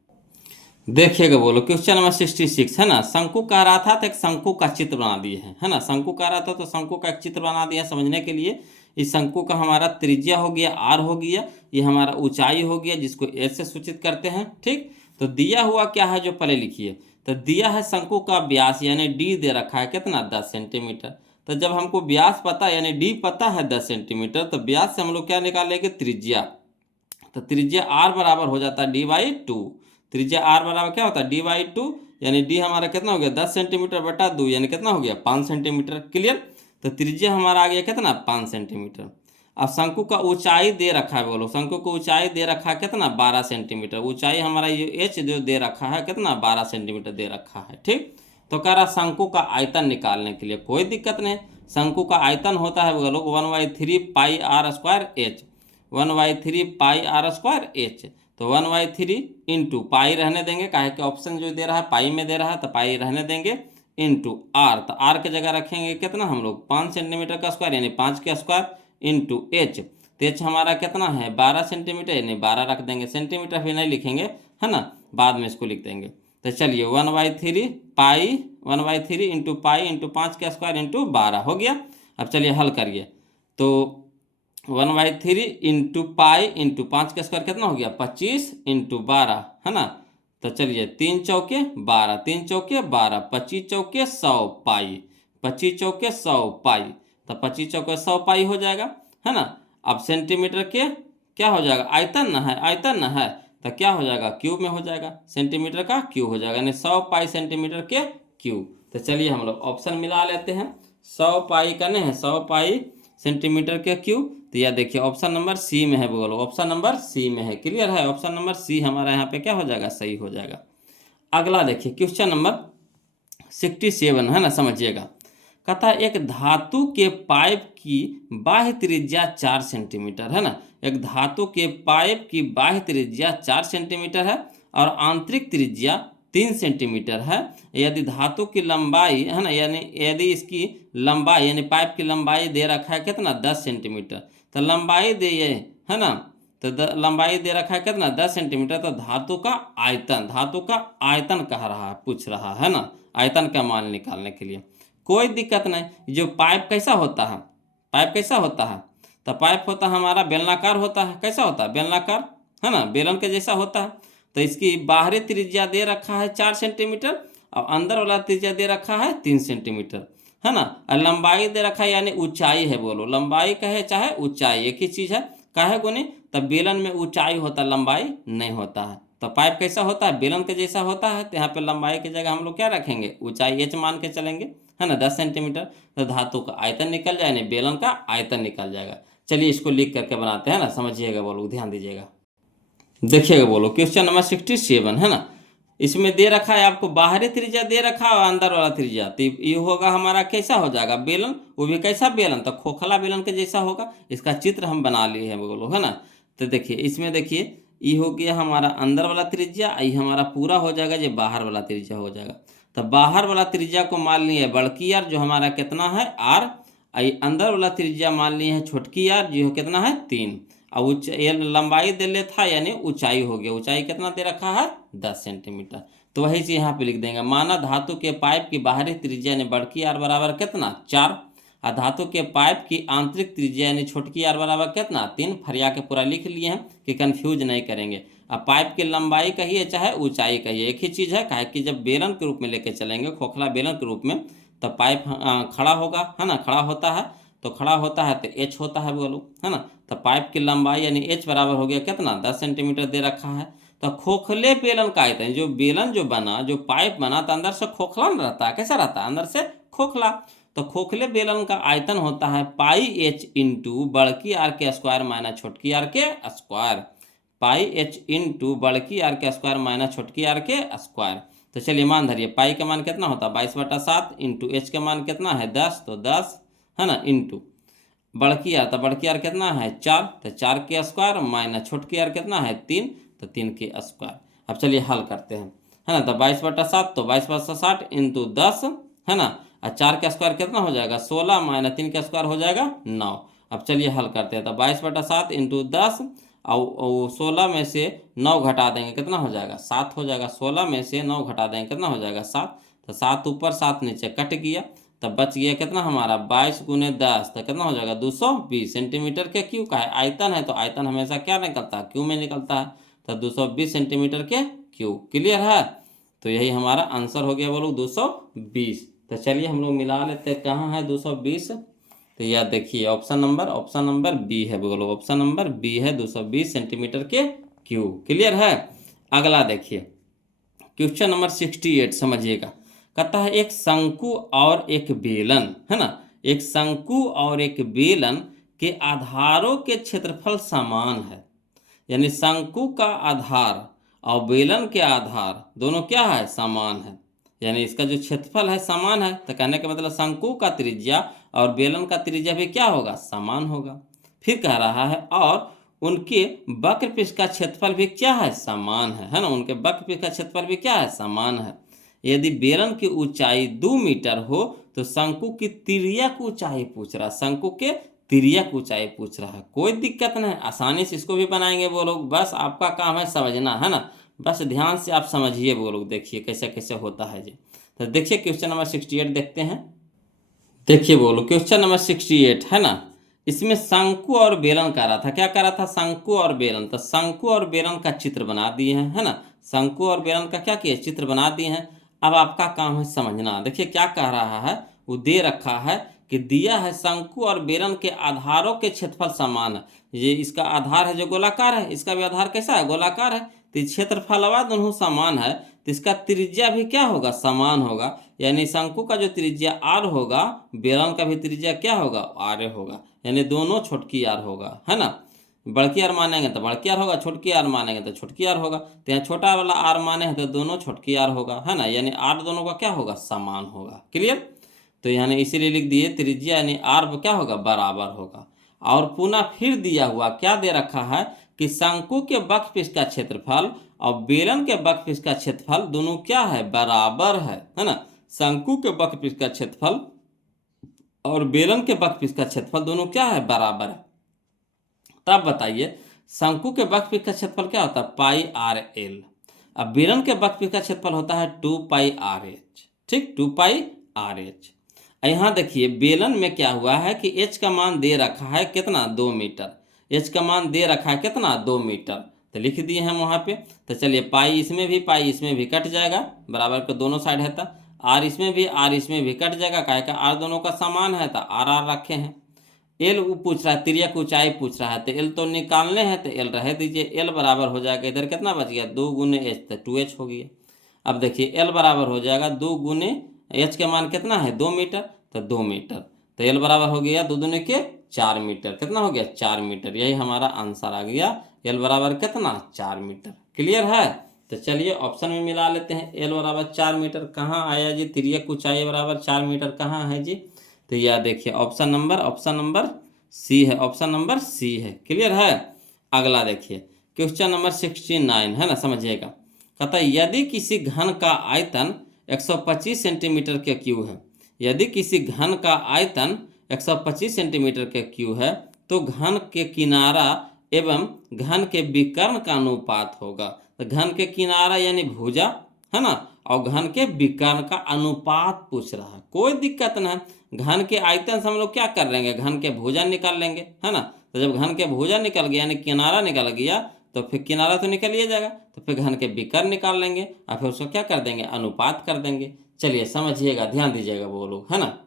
देखिएगा बोलो क्वेश्चन नंबर 66 है ना। शंकु कह रहा था तो एक शंकु का चित्र बना दिए हैं, है ना। शंकु कह रहा था तो शंकु का एक चित्र बना दिया समझने के लिए। इस शंकु का हमारा त्रिज्या हो गया r हो गया, ये हमारा ऊंचाई हो गया जिसको h से सूचित करते हैं, ठीक। तो दिया हुआ क्या है जो पहले लिखिए, तो दिया है शंकु का व्यास यानी d दे रखा है कितना 10 सेंटीमीटर। तो जब हमको व्यास पता यानी d पता है 10 सेंटीमीटर, तो व्यास से हम लोग क्या निकालेंगे त्रिज्या। तो त्रिज्या r बराबर हो जाता है d/2। त्रिज्या r बराबर क्या होता है d/2, यानी d हमारा कितना हो गया 10 सेंटीमीटर बटा 2 यानी कितना हो गया 5 सेंटीमीटर। क्लियर। तो त्रिज्या हमारा आ गया कितना 5 सेंटीमीटर। अब शंकु का ऊंचाई दे रखा है बोलो, शंकु को ऊंचाई दे रखा है कितना 12 सेंटीमीटर। ऊंचाई हमारा ये h जो दे रखा है कितना 12 सेंटीमीटर दे रखा है, ठीक। तो कह रहा शंकु का आयतन निकालने के लिए कोई दिक्कत नहीं। शंकु का आयतन होता है बोलो 1/3 पाई r स्क्वायर h, 1/3 पाई r स्क्वायर h। तो 1/3 इंटू पाई रहने देंगे, काहे कि ऑप्शन जो दे रहा है पाई में दे रहा है तो पाई रहने देंगे, इंटू r। तो r की जगह रखेंगे कितना हम लोग 5 सेंटीमीटर का स्क्वायर यानी 5 का स्क्वायर, इंटू h। तो h हमारा कितना है 12 सेंटीमीटर यानी 12 रख देंगे, सेंटीमीटर फिर नहीं लिखेंगे, है ना, बाद में इसको लिख देंगे। तो चलिए 1/3 पाई 1/3 इंटू पाई इंटू 5 का स्क्वायर इंटू 12 हो गया। अब चलिए हल करिए, तो 1/3 इंटू पाई इंटू 5 का स्क्वायर कितना हो गया 25 इंटू 12, है ना। तो चलिए 3 चौके 12, 3 चौके 12, 25 चौके 100 पाई, 25 चौके 100 पाई, तो 25 चौके 100 पाई हो जाएगा, है ना। अब सेंटीमीटर के क्या हो जाएगा आयतन ना है, आयतन ना है, तो क्या हो जाएगा क्यूब में हो जाएगा, सेंटीमीटर का क्यूब हो जाएगा यानी 100 पाई सेंटीमीटर के क्यूब। तो चलिए हम लोग ऑप्शन मिला लेते हैं। 100 पाई का नहीं है 100 पाई सेंटीमीटर के क्यूब। तो यह देखिए ऑप्शन नंबर सी में है बोलो, ऑप्शन नंबर सी में है। क्लियर है, ऑप्शन नंबर सी हमारा यहाँ पे क्या हो जाएगा सही हो जाएगा। अगला देखिए क्वेश्चन नंबर 67 है ना, समझिएगा। कहता है एक धातु के पाइप की बाह्य त्रिज्या 4 सेंटीमीटर है ना। एक धातु के पाइप की बाह्य त्रिज्या 4 सेंटीमीटर है और आंतरिक त्रिज्या 3 सेंटीमीटर है। यदि धातु की लंबाई है ना, यानी यदि इसकी लंबाई यानी पाइप की लंबाई दे रखा है कितना 10 सेंटीमीटर, तो लंबाई दे ये है ना, तो लंबाई दे रखा है कितना 10 सेंटीमीटर, तो धातु का आयतन कह रहा है, पूछ रहा है ना, आयतन का मान निकालने के लिए कोई दिक्कत नहीं। जो पाइप कैसा होता है, पाइप कैसा होता है, तो पाइप होता है हमारा बेलनाकार होता है। कैसा होता है, बेलनाकार है ना, बेलन के जैसा होता है। तो इसकी बाहरी त्रिज्या दे रखा है 4 सेंटीमीटर और अंदर वाला त्रिज्या दे रखा है 3 सेंटीमीटर है ना। और लंबाई दे रखा है यानी ऊंचाई है, बोलो लंबाई कहे चाहे ऊंचाई एक ही चीज है। काहे गुनी, तब बेलन में ऊंचाई होता लंबाई नहीं होता है। तो पाइप कैसा होता है, बेलन के जैसा होता है। तो यहाँ पे लंबाई की जगह हम लोग क्या रखेंगे, ऊंचाई h मान के चलेंगे है ना, 10 सेंटीमीटर। तो धातु का आयतन निकल जाए, नहीं बेलन का आयतन निकल जाएगा। चलिए इसको लिख करके बनाते हैं ना, समझिएगा, बोलो ध्यान दीजिएगा, देखिएगा। बोलो क्वेश्चन नंबर 67 है ना। इसमें दे रखा है आपको बाहरी त्रिज्या दे रखा है और अंदर वाला त्रिज्या, तो ये होगा हमारा कैसा हो जाएगा बेलन, वो भी कैसा बेलन, तो खोखला बेलन के जैसा होगा। इसका चित्र हम बना लिए हैं बोलो है ना। तो देखिए इसमें देखिए ये हो गया हमारा अंदर वाला त्रिज्या, ये हमारा पूरा हो जाएगा, ये बाहर वाला त्रिज्या हो जाएगा। तो बाहर वाला त्रिज्या को मान लिए बड़की आर, जो हमारा कितना है आर, अंदर वाला त्रिज्या मान लिए है छोटकी आर, जो कितना है 3। और ये लंबाई दे ले था यानी ऊंचाई हो गया, ऊंचाई कितना दे रखा है 10 सेंटीमीटर। तो वही से यहाँ पे लिख देंगे, माना धातु के पाइप की बाहरी त्रिज्या यानी बड़की आर बराबर कितना 4 और धातु के पाइप की आंतरिक त्रिज्या यानी छोटकी आर बराबर कितना 3। फरिया के पूरा लिख लिए हैं कि कंफ्यूज नहीं करेंगे। अब पाइप की लंबाई कहिए चाहे ऊंचाई कहिए एक ही चीज़ है, काहे कि जब बेलन के रूप में लेके चलेंगे, खोखला बेलन के रूप में, तो पाइप खड़ा होगा है ना, खड़ा होता है। तो खड़ा होता है तो h होता है बोलो है ना। तो पाइप की लंबाई यानी h बराबर हो गया कितना 10 सेंटीमीटर दे रखा है। तो खोखले बेलन का आयतन, जो बेलन जो बना, जो पाइप बना, तो अंदर से खोखला न रहता है, कैसा रहता है अंदर से खोखला। तो खोखले बेलन का आयतन होता है पाई h इंटू बड़की आर के स्क्वायर माइनस छोटकी आर के स्क्वायर, पाई h इंटू बड़की आर के स्क्वायर माइनस छोटकी आर के स्क्वायर। तो चलिए मान धरिए, पाई का मान कितना होता है 22/7 इंटू h का मान कितना है 10, तो 10 है ना, इंटू बड़की आर, तो बड़की आर कितना है 4, तो 4 के स्क्वायर माइनस छोटकी आर कितना है 3, तो 3 के स्क्वायर। अब चलिए हल करते हैं है ना। तो 22/7 तो 22/60 इंटू 10 है ना, और 4 का स्क्वायर कितना हो जाएगा 16 माइनस 3 का स्क्वायर हो जाएगा 9। अब चलिए हल करते हैं। तो 22/7 इंटू 10 और 16 में से 9 घटा देंगे कितना हो जाएगा 7 हो जाएगा। 16 में से 9 घटा देंगे कितना हो जाएगा 7, तो 7 ऊपर 7 नीचे कट गया, तब बच गया कितना हमारा 22 गुने 10, तो कितना हो जाएगा 220 सेंटीमीटर के क्यू का है। आयतन है तो आयतन हमेशा क्या निकलता है, क्यू में निकलता है। तो 220 सेंटीमीटर के क्यू, क्लियर है। तो यही हमारा आंसर हो गया बोलो 220। तो चलिए हम लोग मिला लेते हैं, कहाँ है 220, तो यह देखिए ऑप्शन नंबर बी है बोलो, ऑप्शन नंबर बी है 220 सेंटीमीटर के क्यू, क्लियर है। अगला देखिए क्वेश्चन नंबर 68 समझिएगा। कहता है एक शंकु और एक बेलन है ना, एक शंकु और एक बेलन के आधारों के क्षेत्रफल समान है, यानी शंकु का आधार और बेलन के आधार दोनों क्या है समान है, यानी इसका जो क्षेत्रफल है समान है। तो कहने का मतलब शंकु का त्रिज्या और बेलन का त्रिज्या भी क्या होगा समान होगा। फिर कह रहा है और उनके वक्रपृष्ठ का क्षेत्रफल भी क्या है समान है ना, उनके वक्रपृष्ठ का क्षेत्रफल भी क्या है समान है। यदि बेलन की ऊंचाई 2 मीटर हो तो शंकु की तिर्यक ऊंचाई पूछ रहा है, शंकु के तिर्यक ऊंचाई पूछ रहा है। कोई दिक्कत नहीं, आसानी से इसको भी बनाएंगे वो लोग, बस आपका काम है समझना है ना, बस ध्यान से आप समझिए वो लोग, देखिए कैसे कैसे होता है जी। तो देखिए क्वेश्चन नंबर 68 देखते हैं। देखिए बोलो क्वेश्चन नंबर 68 है ना, इसमें शंकु और बेलन कह रहा था, क्या कह रहा था शंकु और बेलन। तो शंकु और बेलन का चित्र बना दिए हैं है ना, शंकु और बेलन का क्या किया चित्र बना दिए हैं। अब आपका काम है समझना। देखिए क्या कह रहा है, वो दे रखा है कि दिया है शंकु और बेलन के आधारों के क्षेत्रफल समान है। ये इसका आधार है जो गोलाकार है, इसका भी आधार कैसा है गोलाकार है, तो क्षेत्रफलवा दोनों समान है, तो इसका त्रिज्या भी क्या होगा समान होगा। यानी शंकु का जो त्रिज्या आर होगा, बेलन का भी त्रिज्या क्या होगा आर होगा, यानी दोनों छोटकी आर होगा है ना। बड़की आर मानेंगे तो बड़की आर होगा, छोटकी आर मानेंगे तो छोटकी आर होगा। तो यहाँ छोटा वाला आर माने हैं तो दोनों छोटकी आर होगा है ना, यानी आर दोनों का क्या होगा समान होगा, क्लियर। तो यानी इसीलिए लिख दिए त्रिज्या यानी आर क्या होगा, बराबर होगा। और पुनः फिर दिया हुआ क्या दे रखा है कि शंकु के वक्रपृष्ठ का क्षेत्रफल और बेलन के वक्रपृष्ठ का क्षेत्रफल दोनों क्या है, बराबर है ना। शंकु के वक्रपृष्ठ का क्षेत्रफल और बेलन के वक्रपृष्ठ का क्षेत्रफल दोनों क्या है, बराबर है। तब बताइए शंकु के वक्रपृष्ठ का क्षेत्रफल क्या होता है, पाई आर एल। अब बेलन के वक्रपृष्ठ का क्षेत्रफल होता है 2 पाई आर एच। ठीक, 2 पाई आर एच। यहाँ देखिए बेलन में क्या हुआ है कि एच का मान दे रखा है कितना, 2 मीटर। एच का मान दे रखा है कितना, 2 मीटर। तो लिख दिए हम वहाँ पे। तो चलिए पाई इसमें भी कट जाएगा, बराबर के दोनों साइड है। तो आर इसमें भी कट जाएगा, काहे का आर दोनों का समान है तो आर आर रखे हैं। एल पूछ रहा है, तिर्यक ऊंचाई पूछ रहा है, तो एल तो निकालने हैं तो एल रह दीजिए। एल बराबर हो जाएगा, इधर कितना बच गया, 2 गुने एच, तो 2h हो गया। अब देखिए एल बराबर हो जाएगा 2 गुने एच के मान कितना है, 2 मीटर, तो 2 मीटर। तो एल बराबर हो गया 2 दूने के 4 मीटर। कितना हो गया, 4 मीटर। यही हमारा आंसर आ गया, एल बराबर कितना, 4 मीटर। क्लियर है। तो चलिए ऑप्शन में मिला लेते हैं। एल बराबर 4 मीटर कहाँ आया जी, तिर्यक ऊंचाई बराबर 4 मीटर कहाँ है जी। तो यह देखिए ऑप्शन नंबर सी है, ऑप्शन नंबर सी है। क्लियर है। अगला देखिए क्वेश्चन नंबर 69 है ना, समझिएगा। कहता है यदि किसी घन का आयतन 125 सेंटीमीटर के क्यू है, यदि किसी घन का आयतन 125 सेंटीमीटर के क्यू है तो घन के किनारा एवं घन के विकर्ण का अनुपात होगा। तो घन के किनारा यानी भुजा है ना, और घन के विकर्ण का अनुपात पूछ रहा है, कोई दिक्कत ना है। घन के आयतन से हम लोग क्या कर लेंगे, घन के भुजा निकाल लेंगे, है ना। तो जब घन के भुजा निकल गया यानी किनारा निकल गया तो फिर किनारा तो निकल ही जाएगा, तो फिर घन के विकर्ण निकाल लेंगे और फिर उसको क्या कर देंगे, अनुपात कर देंगे। चलिए समझिएगा, ध्यान दीजिएगा वो लोग, है ना।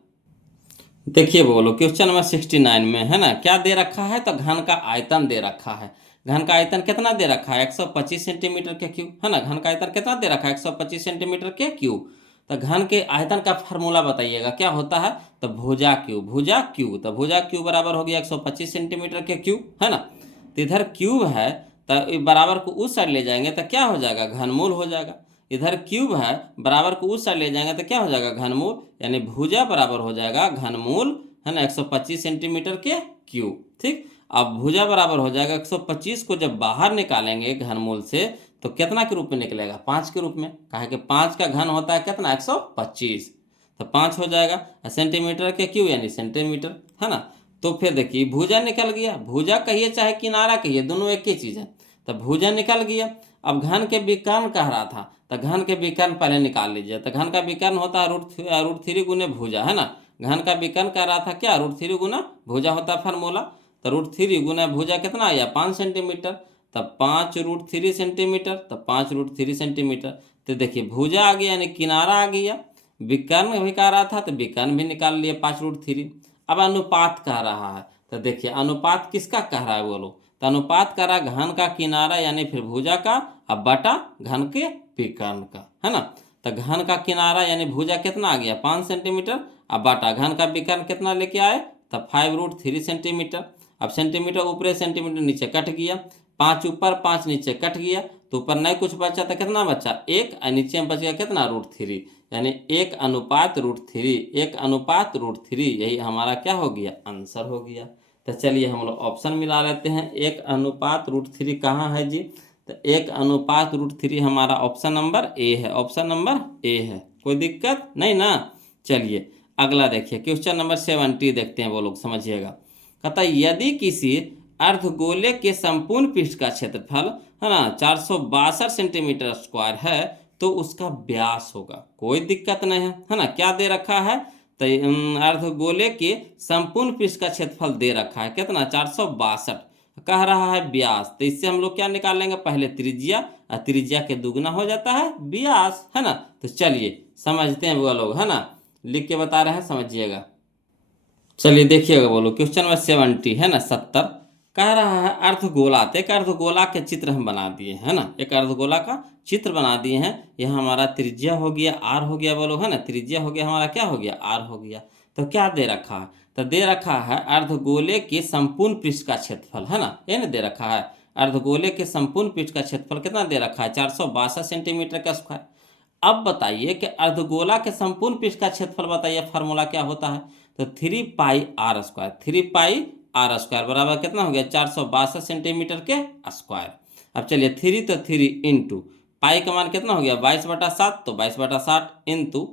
देखिए बोलो क्वेश्चन नंबर 69 में है ना क्या दे रखा है, तो घन का आयतन दे रखा है। घन का आयतन कितना दे रखा है, 125 सेंटीमीटर के क्यूब, है ना। घन का आयतन कितना दे रखा है, 125 सेंटीमीटर के क्यूब। तो घन के आयतन का फार्मूला बताइएगा क्या होता है, तो भुजा क्यूब। तो भुजा क्यूब बराबर हो गया 125 सेंटीमीटर के क्यूब, है ना। तो इधर क्यूब है तो बराबर को उस साइड ले जाएंगे तो क्या हो जाएगा, घनमूल हो जाएगा। इधर क्यूब है, बराबर को उस साइड ले जाएंगे तो क्या हो जाएगा, घनमूल। यानी भुजा बराबर हो जाएगा घनमूल, है ना, 125 सेंटीमीटर के क्यूब। ठीक, अब भुजा बराबर हो जाएगा 125 को जब बाहर निकालेंगे घनमूल से तो कितना के रूप में निकलेगा, 5 के रूप में। कहा कि 5 का घन होता है कितना, 125, तो 5 हो जाएगा। सेंटीमीटर के क्यूब यानी सेंटीमीटर, है ना। तो फिर देखिए भुजा निकल गया, भुजा कहिए चाहे किनारा कहिए दोनों एक ही चीज़ है। तो भुजा निकल गया। अब घन के विकर्ण कह रहा था, तो घन के विकर्ण पहले निकाल लीजिए। तो घन का विकर्ण होता है रूट थ्री गुने भुजा, है ना। घन का विकर्ण कह रहा था क्या, रूट 3 गुना भुजा होता है फार्मूला। तो रूट 3 गुना भुजा कितना आया, 5 सेंटीमीटर। तब 5 रूट 3 सेंटीमीटर, तब 5 रूट 3 सेंटीमीटर। तो देखिए भुजा आ गया यानी किनारा आ गया। विकर्ण भी कह रहा था तो विकर्ण भी निकाल लिए 5 रूट 3। अब अनुपात कह रहा है, तो देखिए अनुपात किसका कह रहा है बोलो, तो अनुपात कह रहा है घन का किनारा यानी फिर भुजा का, अब बटा घन के विकर्ण का, है ना। तो घन का किनारा यानी भुजा कितना आ गया, 5 सेंटीमीटर, अब बटा घन का विकर्ण कितना लेके आए, तब 5 रूट 3 सेंटीमीटर। अब सेंटीमीटर ऊपर सेंटीमीटर नीचे कट गया, 5 ऊपर 5 नीचे कट गया, तो ऊपर नहीं कुछ बचा तो कितना बचा, 1, और नीचे में बच गया कितना, रूट 3, यानी 1:रूट 3, 1:रूट 3, यही हमारा क्या हो गया, आंसर हो गया। तो चलिए हम लोग ऑप्शन मिला लेते हैं। 1:रूट 3 कहाँ है जी, तो 1:रूट 3 हमारा ऑप्शन नंबर ए है, ऑप्शन नंबर ए है, कोई दिक्कत नहीं ना। चलिए अगला देखिए क्वेश्चन नंबर 70 देखते हैं, वो लोग समझिएगा। कहता है यदि किसी अर्धगोले के संपूर्ण पृष्ठ का क्षेत्रफल, है ना, 462 सेंटीमीटर स्क्वायर है तो उसका व्यास होगा, कोई दिक्कत नहीं है ना। क्या दे रखा है, तो अर्धगोले के संपूर्ण पृष्ठ का क्षेत्रफल दे रखा है कितना, 462, कह रहा है व्यास। तो इससे हम लोग क्या निकालेंगे, पहले त्रिज्या, और त्रिज्या के दुगना हो जाता है व्यास, है ना। तो चलिए समझते हैं वो लोग, है ना, लिख के बता रहे हैं, समझिएगा। चलिए देखिएगा बोलो क्वेश्चन नंबर 70 है ना, 70 कह रहा है अर्धगोला। तो एक अर्धगोला के चित्र हम बना दिए, है ना, एक अर्धगोला का चित्र बना दिए हैं। यह हमारा त्रिज्या हो गया, आर हो गया बोलो, है ना, त्रिज्या हो गया हमारा, क्या हो गया, आर हो गया। तो क्या दे रखा है, तो दे रखा है अर्धगोले के संपूर्ण पृष्ठ का क्षेत्रफल, है ना, ये ना दे रखा है अर्धगोले के संपूर्ण पृष्ठ का क्षेत्रफल कितना दे रखा है, 462 सेंटीमीटर का स्क्वायर। अब बताइए कि अर्धगोला के संपूर्ण पृष्ठ का क्षेत्रफल बताइए, फार्मूला क्या होता है? तो 3 पाई r² 3 पाई r² बराबर कितना हो गया? 462 सेंटीमीटर के स्क्वायर। अब चलिए 3 तो 3 इंटू पाई का मान कितना हो गया? 22/7, तो 22/7 इंटू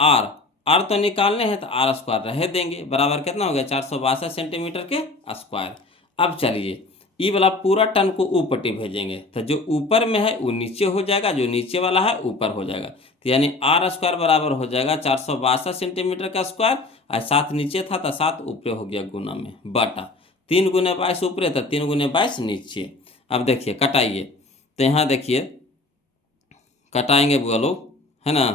आर, आर तो निकालने हैं तो r² रह देंगे, बराबर कितना हो गया? 462 सेंटीमीटर के स्क्वायर। अब चलिए ई वाला पूरा टर्म को ऊपरटी भेजेंगे, तो जो ऊपर में है वो नीचे हो जाएगा, जो नीचे वाला है ऊपर हो जाएगा। तो यानी r² बराबर हो जाएगा 462 सेंटीमीटर का स्क्वायर, और 7 नीचे था तो 7 ऊपर हो गया गुना में, बटा 3 गुने 22 ऊपर तो 3 गुने 22 नीचे। अब देखिए कटाइए, तो यहाँ देखिए कटाएंगे बोलो, है ना?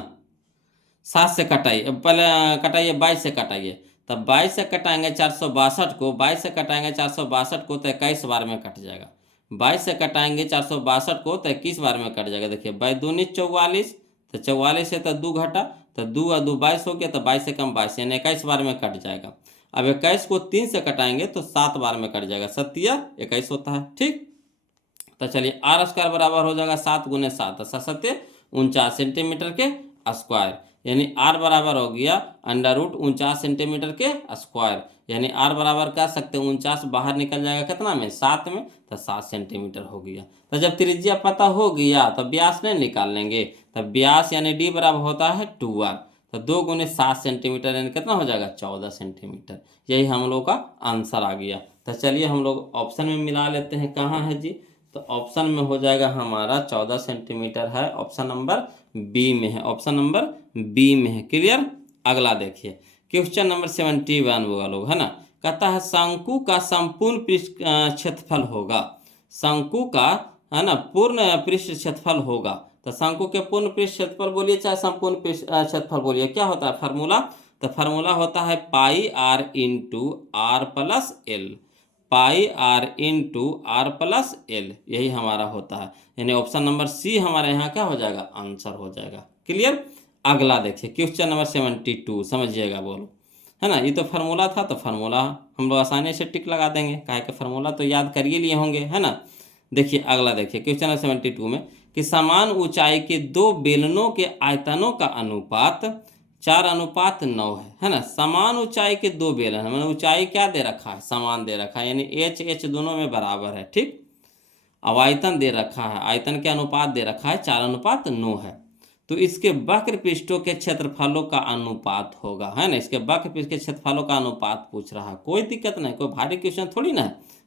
7 से कटाइए, पहले कटाइए 22 से कटाइए, तब 22 से कटाएंगे 462 को, 22 से कटाएंगे 462 को तो 21 बार में कट जाएगा। 22 से कटाएंगे 462 को तो 21 बार में कट जाएगा। देखिए 22 44, तो 44 से तो 2 घटा, तो 2 और 2 22 हो गया, तो 22 से कम 22 यानी 21 बार में कट जाएगा। अब 21 को 3 से कटाएंगे तो 7 बार में कट जाएगा, 7 या 21 होता है। ठीक, तो चलिए r² बराबर हो जाएगा 7 गुने 7, 49 सेंटीमीटर के स्क्वायर, यानी r बराबर हो गया √49 सेंटीमीटर के स्क्वायर, यानी r बराबर कह सकते हैं 49 बाहर निकल जाएगा कितना में? 7 में, तो 7 सेंटीमीटर हो गया। तो जब त्रिज्या पता हो गया तो व्यास नहीं निकाल लेंगे, तब व्यास यानी d बराबर होता है 2r, तो 2 गुने 7 सेंटीमीटर यानी कितना हो जाएगा? 14 सेंटीमीटर। यही हम लोग का आंसर आ गया। तो चलिए हम लोग ऑप्शन में मिला लेते हैं, कहाँ है जी? तो ऑप्शन में हो जाएगा हमारा 14 सेंटीमीटर है, ऑप्शन नंबर बी में है, ऑप्शन नंबर बी में है। क्लियर? अगला देखिए क्वेश्चन नंबर 71 वो लोग, है ना? कहता है शंकु का संपूर्ण पृष्ठ क्षेत्रफल होगा, शंकु का, है ना, पूर्ण पृष्ठ क्षेत्रफल होगा। तो शंकु के पूर्ण पृष्ठ क्षेत्रफल बोलिए चाहे संपूर्ण पृष्ठ क्षेत्रफल बोलिए, क्या होता है फार्मूला? तो फार्मूला होता है pi R into R plus L, pi R into R plus L, यही हमारा होता है, यानी ऑप्शन नंबर सी हमारे यहाँ क्या हो जाएगा? आंसर हो जाएगा। क्लियर? अगला देखिए क्वेश्चन नंबर 72, समझिएगा बोलो, है ना? ये तो फार्मूला था, तो फार्मूला हम लोग आसानी से टिक लगा देंगे, काहे कि फार्मूला तो याद करिए लिए होंगे, है ना? देखिए अगला देखिए क्वेश्चन नंबर 72 में कि समान ऊंचाई के दो बेलनों के आयतनों का अनुपात 4:9 है ना? समान ऊंचाई के दो बेलन है, मतलब ऊंचाई क्या दे रखा है? समान दे रखा है, यानी एच एच दोनों में बराबर है। ठीक, अब आयतन दे रखा है, आयतन के अनुपात दे रखा है 4:9 है, तो इसके वक्र पृष्ठों के क्षेत्रफलों का अनुपात होगा, है ना? इसके वक्र पृष्ठ के क्षेत्रफलों का अनुपात पूछ रहा है, कोई दिक्कत नहीं, कोई भारी क्वेश्चन थोड़ी ना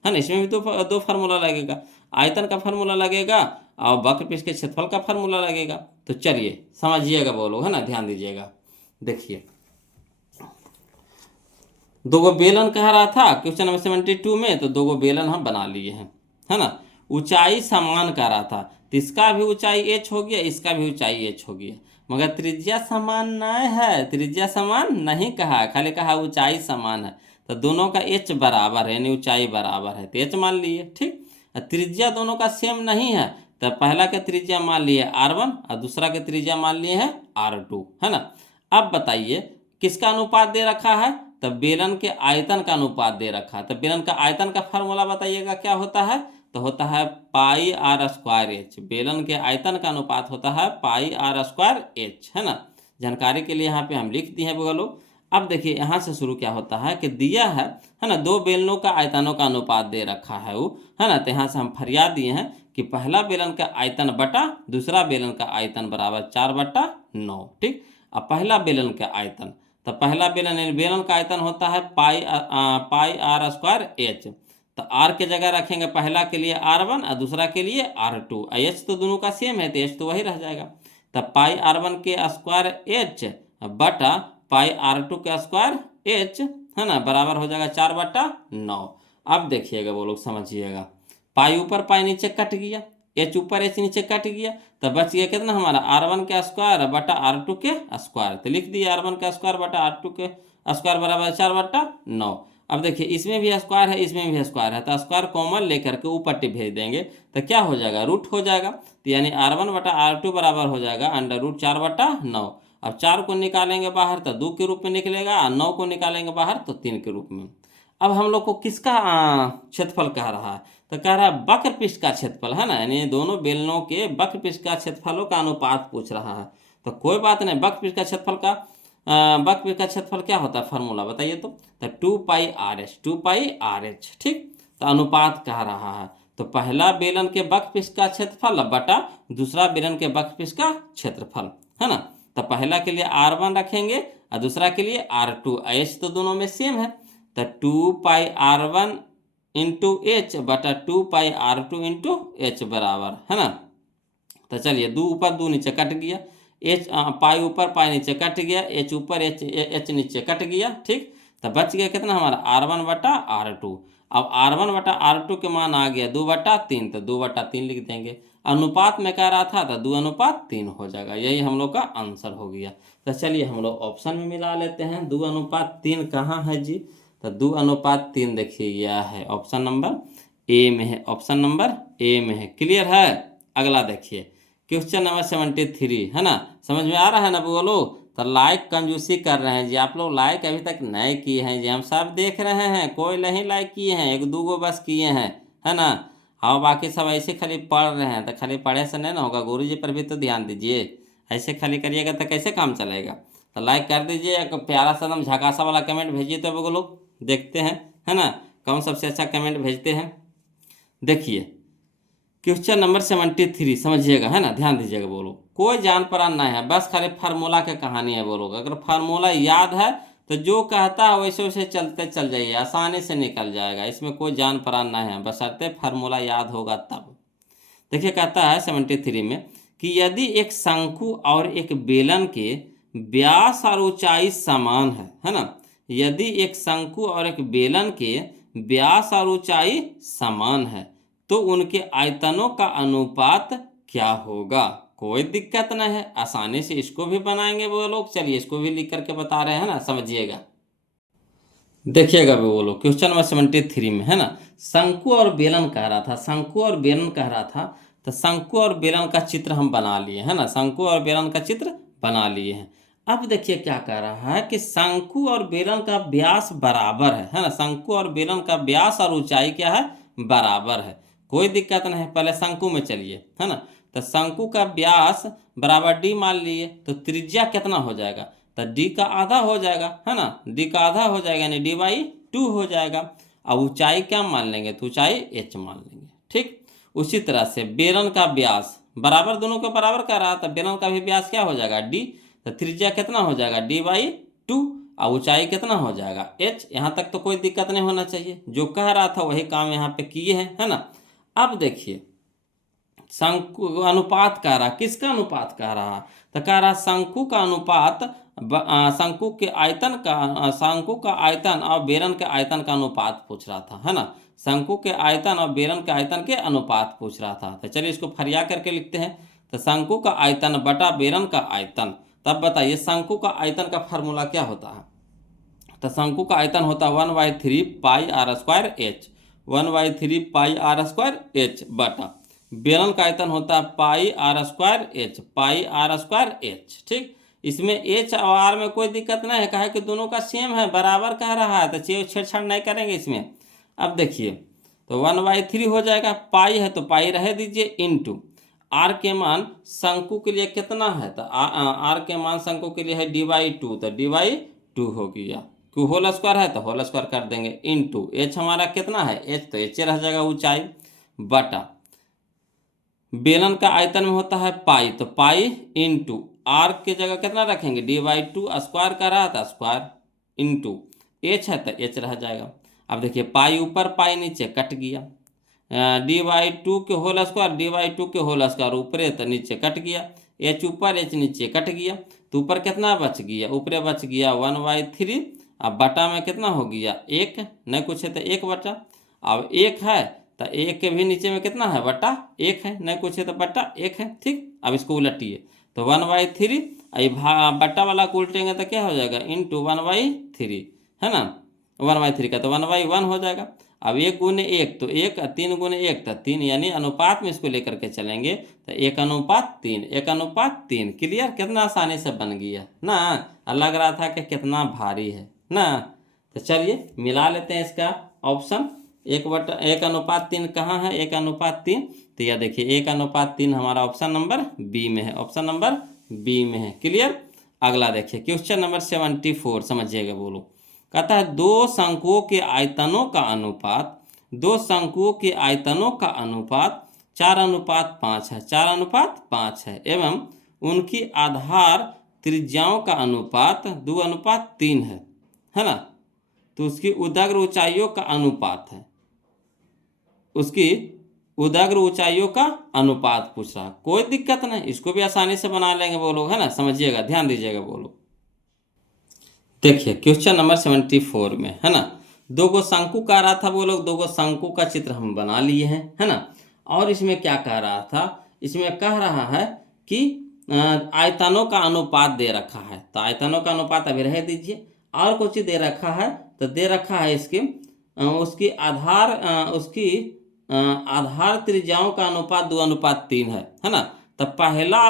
है ना? इसमें भी दो फार्मूला लगेगा, आयतन का फार्मूला लगेगा और वक्र पृष्ठ के क्षेत्रफल का फार्मूला लगेगा। तो चलिए समझिएगा बोलो, है ना? ध्यान दीजिएगा। देखिए दो बेलन कह रहा था क्वेश्चन नंबर 72 में, तो 2 बेलन हम बना लिए हैं, है ना? ऊंचाई समान कह रहा था, तो इसका भी ऊंचाई h हो गया, इसका भी ऊंचाई h हो गया, मगर त्रिज्या समान नहीं है, त्रिज्या समान नहीं कहा, खाली कहा ऊंचाई समान है, तो दोनों का h बराबर है, यानी ऊंचाई बराबर है, तो h मान लिए। ठीक, त्रिज्या दोनों का सेम नहीं है, तो पहला का त्रिज्या मान लिए r1 और दूसरा का त्रिज्या मान लिए है r2, है ना? अब बताइए किसका अनुपात दे रखा है? तो बेलन के आयतन का अनुपात दे रखा है, तो बेलन का आयतन का फार्मूला बताइएगा क्या होता है? तो होता है पाई आर स्क्वायर एच, बेलन के आयतन का अनुपात होता है पाई आर स्क्वायर एच, है ना? जानकारी के लिए यहाँ पे हम लिख दिए हैं बोलो। अब देखिए यहाँ से शुरू क्या होता है कि दिया है ना? 2 बेलनों का आयतनों का अनुपात दे रखा है वो, है ना? तो यहाँ से हम फरियाद दिए हैं कि पहला बेलन का आयतन बटा दूसरा बेलन का आयतन बराबर 4/9। ठीक, अब पहला बेलन का आयतन, तो पहला बेलन का आयतन होता है पाई आर स्क्वायर एच, तो आर के जगह रखेंगे पहला के लिए r1 और दूसरा के लिए r2, एच तो दोनों का सेम है तो एच तो वही रह जाएगा, तब पाई r1 के स्क्वायर एच बटा पाई r2 के स्क्वायर एच, है ना? बराबर हो जाएगा 4/9। अब देखिएगा वो लोग समझिएगा, पाई ऊपर पाई नीचे कट गया, एच ऊपर एच नीचे कट गया, तो बच गया कितना हमारा? r1 के स्क्वायर बटा r2 के स्क्वायर, तो लिख दिया r1 का स्क्वायर बटा r2 के स्क्वायर बराबर 4/9। अब देखिए इसमें भी स्क्वायर है, इसमें भी स्क्वायर है, तो स्क्वायर कॉमन लेकर के ऊपर भेज देंगे, तो क्या हो जाएगा? रूट हो जाएगा, तो यानी r1 बटा r2 बराबर हो जाएगा √4/9। अब 4 को निकालेंगे बाहर तो 2 के रूप में निकलेगा, और 9 को निकालेंगे बाहर तो 3 के रूप में। अब हम लोग को किसका क्षेत्रफल कह रहा है? तो कह रहा है वक्र पृष्ठ का क्षेत्रफल, है ना? यानी दोनों बेलनों के वक्र पृष्ठ का क्षेत्रफलों का अनुपात पूछ रहा है, तो कोई बात नहीं, वक्रपृष्ठ का क्षेत्रफल का वक्रपृष्ठ का क्षेत्रफल क्या होता है, फार्मूला बताइए तो 2πRh, 2πRh। ठीक, तो अनुपात कह रहा है, तो पहला बेलन के वक्रपृष्ठ का क्षेत्रफल बटा दूसरा बेलन के वक्रपृष्ठ का क्षेत्रफल, है ना। तो पहला के लिए R1 रखेंगे और दूसरा के लिए R2, H तो दोनों में सेम है, तो 2πR1 इंटू एच बटा 2πR2 इंटू एच बराबर, है ना। तो चलिए 2 ऊपर 2 नीचे कट गया, एच पाई ऊपर पाई नीचे कट गया, एच ऊपर एच नीचे कट गया। ठीक, तो बच गया कितना हमारा R1 बटा R2। अब R1 बटा R2 के मान आ गया 2/3, तो 2/3 लिख देंगे। अनुपात में कह रहा था तो 2:3 हो जाएगा, यही हम लोग का आंसर हो गया। तो चलिए हम लोग ऑप्शन में मिला लेते हैं। 2:3 कहाँ है जी, तो 2:3 देखिए यह है ऑप्शन नंबर ए में है, ऑप्शन नंबर ए में है। क्लियर है। अगला देखिए क्वेश्चन नंबर 73, है ना। समझ में आ रहा है ना बोलो। तो लाइक कंजूसी कर रहे हैं जी आप लोग, लाइक अभी तक नहीं किए हैं जी, हम सब देख रहे हैं, कोई नहीं लाइक किए हैं, 1-2 बस किए हैं, है ना। हाँ बाकी सब ऐसे खाली पढ़ रहे हैं, तो खाली पढ़े से नहीं ना होगा, गुरुजी पर भी तो ध्यान दीजिए। ऐसे खाली करिएगा तो कैसे काम चलेगा। तो लाइक कर दीजिए, एक प्यारा सा एकदम झकासा वाला कमेंट भेजिए तो वो लोग देखते हैं, है ना, कौन सबसे अच्छा कमेंट भेजते हैं। देखिए क्वेश्चन नंबर 73 समझिएगा, है ना, ध्यान दीजिएगा। बोलो कोई जान परान नहीं है, बस खाली फार्मूला की कहानी है। बोलो अगर फार्मूला याद है तो जो कहता है वैसे वैसे चलते चल जाइए, आसानी से निकल जाएगा, इसमें कोई जान परान नहीं है, बशर्ते फार्मूला याद होगा तब। देखिए कहता है 73 में कि यदि एक शंकु और एक बेलन के व्यास और ऊंचाई समान है ना, यदि एक शंकु और एक बेलन के व्यास और ऊंचाई समान है तो उनके आयतनों का अनुपात क्या होगा। कोई दिक्कत नहीं है, आसानी से इसको भी बनाएंगे वो लोग। चलिए इसको भी लिख करके बता रहे हैं ना, समझिएगा, देखिएगा वो लोग। क्वेश्चन नंबर 73 में, है ना, शंकु और बेलन कह रहा था, शंकु और बेलन कह रहा था, तो शंकु और बेलन का चित्र हम बना लिए, है ना, शंकु और बेलन का चित्र बना लिए हैं। अब देखिए क्या कह रहा है कि शंकु और बेलन का व्यास बराबर है ना, शंकु और बेलन का व्यास और ऊंचाई क्या है, बराबर है। कोई दिक्कत नहीं है, पहले शंकु में चलिए, है ना। तो शंकु का व्यास बराबर डी मान लिए, तो त्रिज्या कितना हो जाएगा, तो डी का आधा हो जाएगा, है ना, डी का आधा हो जाएगा यानी d/2 हो जाएगा। अब ऊंचाई क्या मान लेंगे, तो ऊंचाई h मान लेंगे। ठीक, उसी तरह से बेलन का व्यास बराबर, दोनों के बराबर कर रहा था, बेलन का भी व्यास क्या हो जाएगा d, तो त्रिज्या कितना हो जाएगा d/2 और ऊंचाई कितना हो जाएगा h। यहाँ तक तो कोई दिक्कत नहीं होना चाहिए, जो कह रहा था वही काम यहाँ पे किए हैं, है ना। अब देखिए शंकु अनुपात कह रहा, किसका अनुपात कह रहा, तो कह रहा शंकु का अनुपात शंकु के आयतन का, शंकु का आयतन और बेलन के आयतन का अनुपात पूछ रहा था, है ना। शंकु के आयतन और बेलन के आयतन के अनुपात पूछ रहा था। तो चलिए इसको फरिया करके लिखते हैं। तो शंकु का आयतन बटा बेलन का आयतन। तब बताइए शंकु का आयतन का फार्मूला क्या होता है, तो शंकु का आयतन होता है 1/3πr²h, 1/3πr²h बटा बेलन का आयतन होता है πr²h, πr²h। ठीक, इसमें h और r में कोई दिक्कत नहीं है, कहा कि दोनों का सेम है, बराबर कह रहा है, तो छेड़छाड़ नहीं करेंगे इसमें। अब देखिए तो 1/3 हो जाएगा, पाई है तो पाई रह दीजिए, इंटू आर के मान शंकु के लिए कितना है, तो आर के मान शंकु के लिए है d/2, तो d/2 हो गया, क्यों होल स्क्वायर है तो होल स्क्वायर कर देंगे, इंटू एच हमारा कितना है h, तो एच रह जाएगा ऊंचाई, बटा बेलन का आयतन में होता है पाई, तो पाई इंटू आर की जगह कितना रखेंगे d/2, स्क्वायर का रहा था स्क्वायर, इंटू एच है तो एच रह जाएगा। अब देखिए पाई ऊपर पाई नीचे कट गया, d/2 के होल स्क्वायर, d/2 के होल स्क्वायर ऊपरे तो नीचे कट गया, एच ऊपर एच नीचे कट गया, तो ऊपर कितना बच गया, ऊपरे बच गया 1/3, अब बटा में कितना हो गया 1, नहीं कुछ है तो 1 बटा, अब 1 है तो 1 के भी नीचे में कितना है बटा 1 है, नहीं कुछ है तो बटा 1 है। ठीक, अब इसको उलटिए तो 1/3, बट्टा वाला को उल्टेंगे तो क्या हो जाएगा इंटू 1/3, है ना, 1/3 का तो 1/1 हो जाएगा। अब 1 गुने 1 तो 1, 3 गुने 1 तो 3, यानी अनुपात में इसको लेकर के चलेंगे तो 1:3, 1:3। क्लियर, कितना आसानी से बन गया ना, लग रहा था कि कितना भारी है ना। तो चलिए मिला लेते हैं इसका ऑप्शन, 1:3 कहाँ है, 1:3, तो यह देखिए 1:3 हमारा ऑप्शन नंबर बी में है, ऑप्शन नंबर बी में है। क्लियर। अगला देखिए क्वेश्चन नंबर 74, समझिएगा बोलो। कहता है दो शंकुओं के आयतनों का अनुपात, दो शंकुओं के आयतनों का अनुपात 4:5 है, 4:5 है, एवं उनकी आधार त्रिज्याओं का अनुपात 2:3 है ना। तो उसकी उदग्र ऊंचाइयों का अनुपात है, उसकी उदग्र ऊंचाइयों का अनुपात पूछ रहा। कोई दिक्कत नहीं, इसको भी आसानी से बना लेंगे वो लोग, है ना। समझिएगा, ध्यान दीजिएगा वो लोग। देखिए क्वेश्चन नंबर 74 में, है ना, दो गो शंकु कह रहा था वो लोग, दो गो शंकु का चित्र हम बना लिए हैं, है ना। और इसमें क्या कह रहा था, इसमें कह रहा है कि आयतनों का अनुपात दे रखा है। तो आयतनों का अनुपात अभी रह दीजिए। और कुछ दे रखा है, तो दे रखा है इसके उसकी आधार त्रिज्याओं का अनुपात 2:3 है ना। तो पहला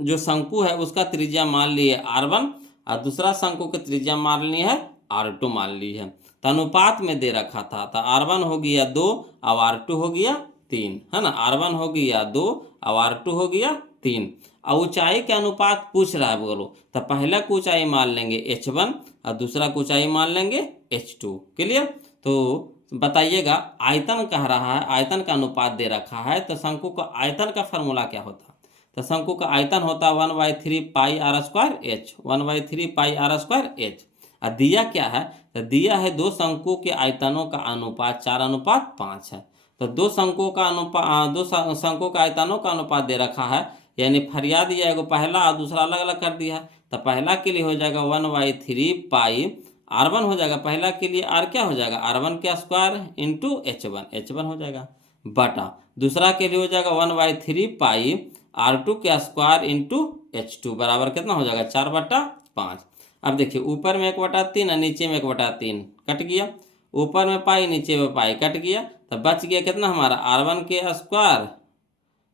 जो शंकु है उसका त्रिज्या मान लिए R1 और दूसरा शंकु की त्रिज्या मान ली है R2 मान ली है। तो अनुपात में दे रखा था, तो R1 हो गया 2 और R2 हो गया 3, है ना। R1 हो गया 2 और R2 हो गया 3। और ऊंचाई के अनुपात पूछ रहा है बोलो, तो पहला को ऊंचाई मान लेंगे H1 और दूसरा को ऊंचाई मान लेंगे H2। क्लियर। तो बताइएगा, आयतन कह रहा है, आयतन का अनुपात दे रखा है, तो शंकु का आयतन का फार्मूला क्या होता है। तो शंकु का आयतन होता है 1/3 पाई r स्क्वायर h, 1/3 पाई r स्क्वायर h। और दिया क्या है, तो दिया है दो शंकुओं के आयतनों का अनुपात 4:5 है। तो दो शंकुओं का अनुपात, दो शंकुओं का आयतनों का अनुपात दे रखा है, यानी फरिया दिया है, पहला और दूसरा अलग अलग कर दिया है। तो पहला के लिए हो जाएगा 1/3 पाई R1 हो जाएगा, पहला के लिए R क्या हो जाएगा, R1 के स्क्वायर इंटू H1 हो जाएगा, बटा दूसरा के लिए हो जाएगा 1/3 पाई R2 के स्क्वायर इंटू H2 बराबर कितना हो जाएगा 4/5। अब देखिए ऊपर में 1/3 और नीचे में 1/3 कट गया, ऊपर में पाई नीचे में पाई कट गया, तो बच गया कितना हमारा R1 के स्क्वायर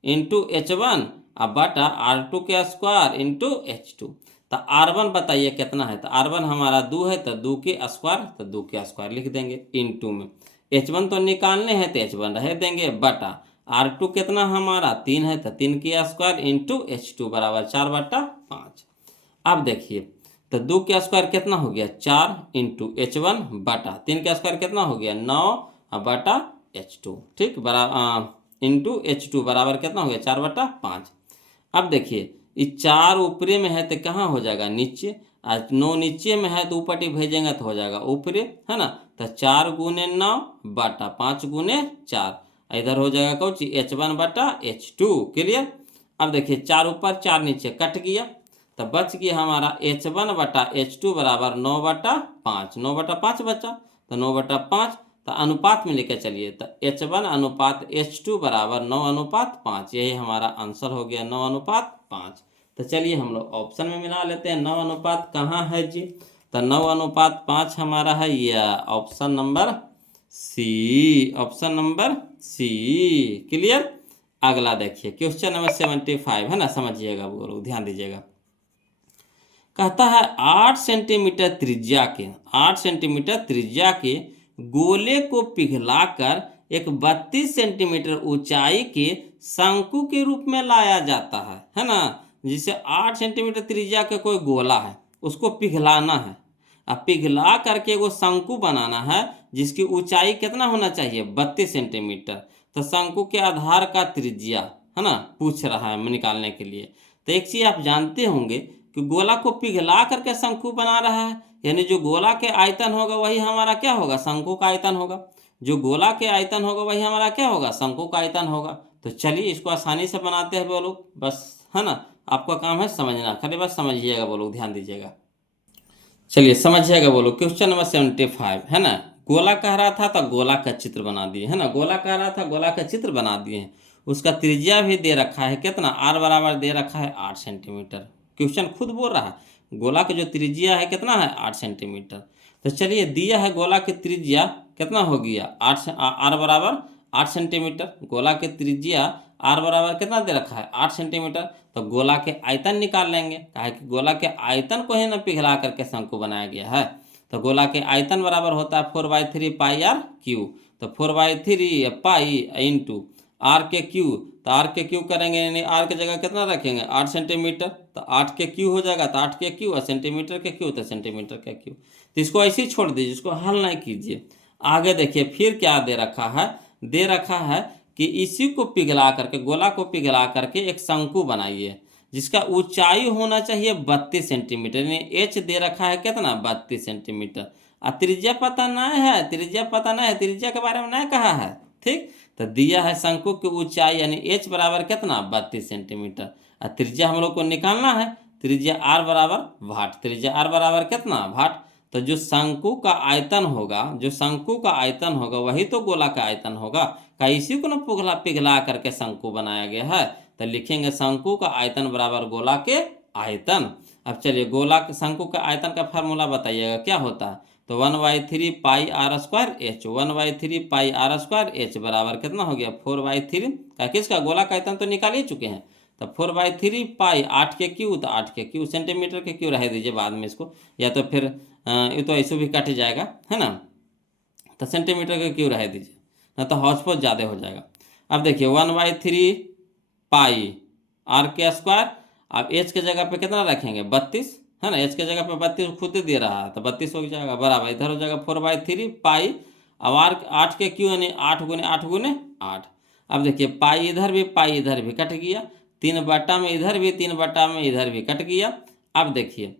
इंटू H1 और बटा R2 के स्क्वायर इंटू H2। तो R1 बताइए कितना है, तो R1 हमारा 2 है, तो 2 के स्क्वायर, तो 2 के स्क्वायर लिख देंगे इंटू में। H1 तो निकालने हैं, तो H1 रह देंगे, बटा R2 कितना हमारा 3 है, तो 3 के स्क्वायर इंटू H2 बराबर 4/5। अब देखिए, तो 2 के स्क्वायर कितना हो गया 4 इंटू H1 बटा 3 के स्क्वायर कितना हो गया 9 बटा H2, ठीक, बराबर इंटू H2 बराबर कितना हो गया 4/5। अब देखिए ये 4 ऊपरी में है तो कहाँ हो जाएगा नीचे, आज 9 नीचे में है तो ऊपर भेजेंगे तो हो जाएगा ऊपरी, है ना। तो 4 गुने 9 बटा 5 गुने 4, इधर हो जाएगा कौची H1 बटा H2। क्लियर। अब देखिए 4 ऊपर 4 नीचे कट गया, तो बच गया हमारा H1 बटा H2 बराबर 9/5, 9/5 बचा, तो 9/5। तो अनुपात में लेकर चलिए, तो H1 अनुपात H2 बराबर 9:5, यही हमारा आंसर हो गया 9:5। तो चलिए हम लोग ऑप्शन में मिला लेते हैं, 9 अनुपात कहाँ है जी, तो 9:5 हमारा है यह option number C, option number C. Clear. अगला देखिए क्वेश्चन नंबर 75 है ना, समझिएगा वो लोग, ध्यान दीजिएगा। कहता है 8 सेंटीमीटर त्रिज्या के, 8 सेंटीमीटर त्रिज्या के गोले को पिघलाकर एक 32 सेंटीमीटर ऊंचाई के शंकु के रूप में लाया जाता है ना। जिसे 8 सेंटीमीटर त्रिज्या का कोई गोला है, उसको पिघलाना है, अब पिघला करके वो शंकु बनाना है जिसकी ऊंचाई कितना होना चाहिए 32 सेंटीमीटर। तो शंकु के आधार का त्रिज्या, है ना, पूछ रहा है निकालने के लिए। तो एक चीज आप जानते होंगे कि गोला को पिघला करके शंकु बना रहा है, यानी जो गोला के आयतन होगा वही हमारा क्या होगा शंकु का आयतन होगा, जो गोला के आयतन होगा वही हमारा क्या होगा शंकु का आयतन होगा। तो चलिए इसको आसानी से बनाते हैं बोलो, बस, है ना, आपका काम है समझना, खाली बस समझिएगा बोलो, ध्यान दीजिएगा। चलिए समझिएगा बोलो, क्वेश्चन नंबर 75 है ना। गोला कह रहा था तो गोला का चित्र बना दिए, है ना, गोला कह रहा था गोला का चित्र बना दिए हैं। उसका त्रिज्या भी दे रखा है कितना, R बराबर दे रखा है 8 सेंटीमीटर। क्वेश्चन खुद बोल रहा है गोला का जो त्रिज्या है कितना है 8 सेंटीमीटर। तो चलिए दिया है गोला की त्रिज्या कितना हो गया 8, R बराबर 8 सेंटीमीटर। गोला की त्रिज्या R बराबर कितना दे रखा है 8 सेंटीमीटर। तो गोला के आयतन निकाल लेंगे, कहा कि गोला के आयतन को ही ना पिघला करके शंकु बनाया गया है। तो गोला के आयतन बराबर होता है 4/3 पाई R क्यू। तो 4/3 पाई इंटू आर के क्यू, तो आर के क्यू करेंगे यानी आर की जगह कितना रखेंगे 8 सेंटीमीटर, तो 8 के क्यू हो जाएगा, तो 8 के क्यू और सेंटीमीटर के क्यू तो सेंटीमीटर के क्यू। तो इसको ऐसे ही छोड़ दीजिए, इसको हल नहीं कीजिए। आगे देखिए फिर क्या दे रखा है, दे रखा है कि इसी को पिघला करके, गोला को पिघला करके एक शंकु बनाइए जिसका ऊंचाई होना चाहिए 32 सेंटीमीटर, यानी एच दे रखा है कितना 32 सेंटीमीटर। और त्रिज्या पता नहीं है, त्रिज्या पता नहीं है, त्रिज्या के बारे में नहीं कहा है, ठीक। तो दिया है शंकु की ऊंचाई यानी एच बराबर कितना 32 सेंटीमीटर, और त्रिज्या हम लोग को निकालना है, त्रिज्या आर बराबर भाट, त्रिज्या आर बराबर कितना भाट। तो जो शंकु का आयतन होगा, जो शंकु का आयतन होगा वही तो गोला का आयतन होगा, का इसी को ना पिघला पिघला करके शंकु बनाया गया है। तो लिखेंगे शंकु का आयतन बराबर गोला के आयतन। अब चलिए गोला के शंकु का आयतन का फार्मूला बताइएगा क्या होता है। तो 1/3 pi R square H, 1/3 pi R square H बराबर कितना हो गया 4/3 का, किसका गोला का आयतन तो निकाल ही चुके हैं। तो 4/3 पाई 8 के क्यू, तो 8 के क्यू सेंटीमीटर के क्यू रह दीजिए बाद में इसको, या तो फिर ये तो ऐसे भी कट जाएगा है ना, तो सेंटीमीटर के क्यू रह दीजिए, ना तो हौच-पौच ज़्यादा हो जाएगा। अब देखिए 1/3 पाई आर के स्क्वायर, अब एच के जगह पे कितना रखेंगे 32 है ना, एच के जगह पे 32 खुद ही दे रहा है तो 32 हो जाएगा बराबर, इधर हो जाएगा 4/3 पाई, अब आर 8 के क्यू यानी 8 गुने 8 गुने 8। अब देखिए पाई इधर भी कट गया, 3 में इधर भी 3 में इधर भी कट गया। अब देखिए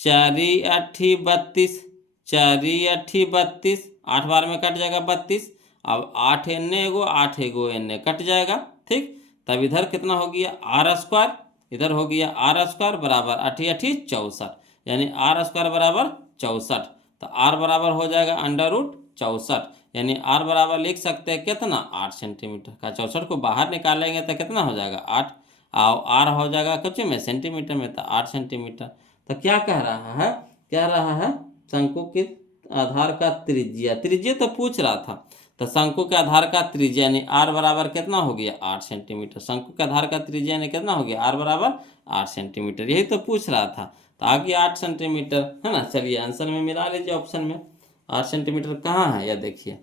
4 8 32, 4 8 32, 8 बार में कट जाएगा 32, अब 8 एन्ने एगो 8 एगो एन्ने कट जाएगा, ठीक। तब इधर कितना हो गया आर स्क्वायर, इधर हो गया आर स्क्वायर बराबर 8 8 64, यानी आर स्क्वायर बराबर 64। तो आर बराबर हो जाएगा √64, यानी आर बराबर लिख सकते हैं कितना 8 सेंटीमीटर का। 64 को बाहर निकालेंगे तो कितना हो जाएगा 8, और आर हो जाएगा कच्चे में सेंटीमीटर में, तो 8 सेंटीमीटर। तो क्या कह रहा है, कह रहा है शंकु के आधार का त्रिज्या, त्रिज्या तो पूछ रहा था, तो शंकु के आधार का त्रिज्या यानी आर बराबर कितना हो गया 8 सेंटीमीटर, शंकु के आधार का त्रिज्या यानी कितना हो गया आर बराबर 8 सेंटीमीटर, यही तो पूछ रहा था। तो आ गया 8 सेंटीमीटर है ना। चलिए आंसर में मिला लीजिए, ऑप्शन में 8 सेंटीमीटर कहाँ है, यह देखिए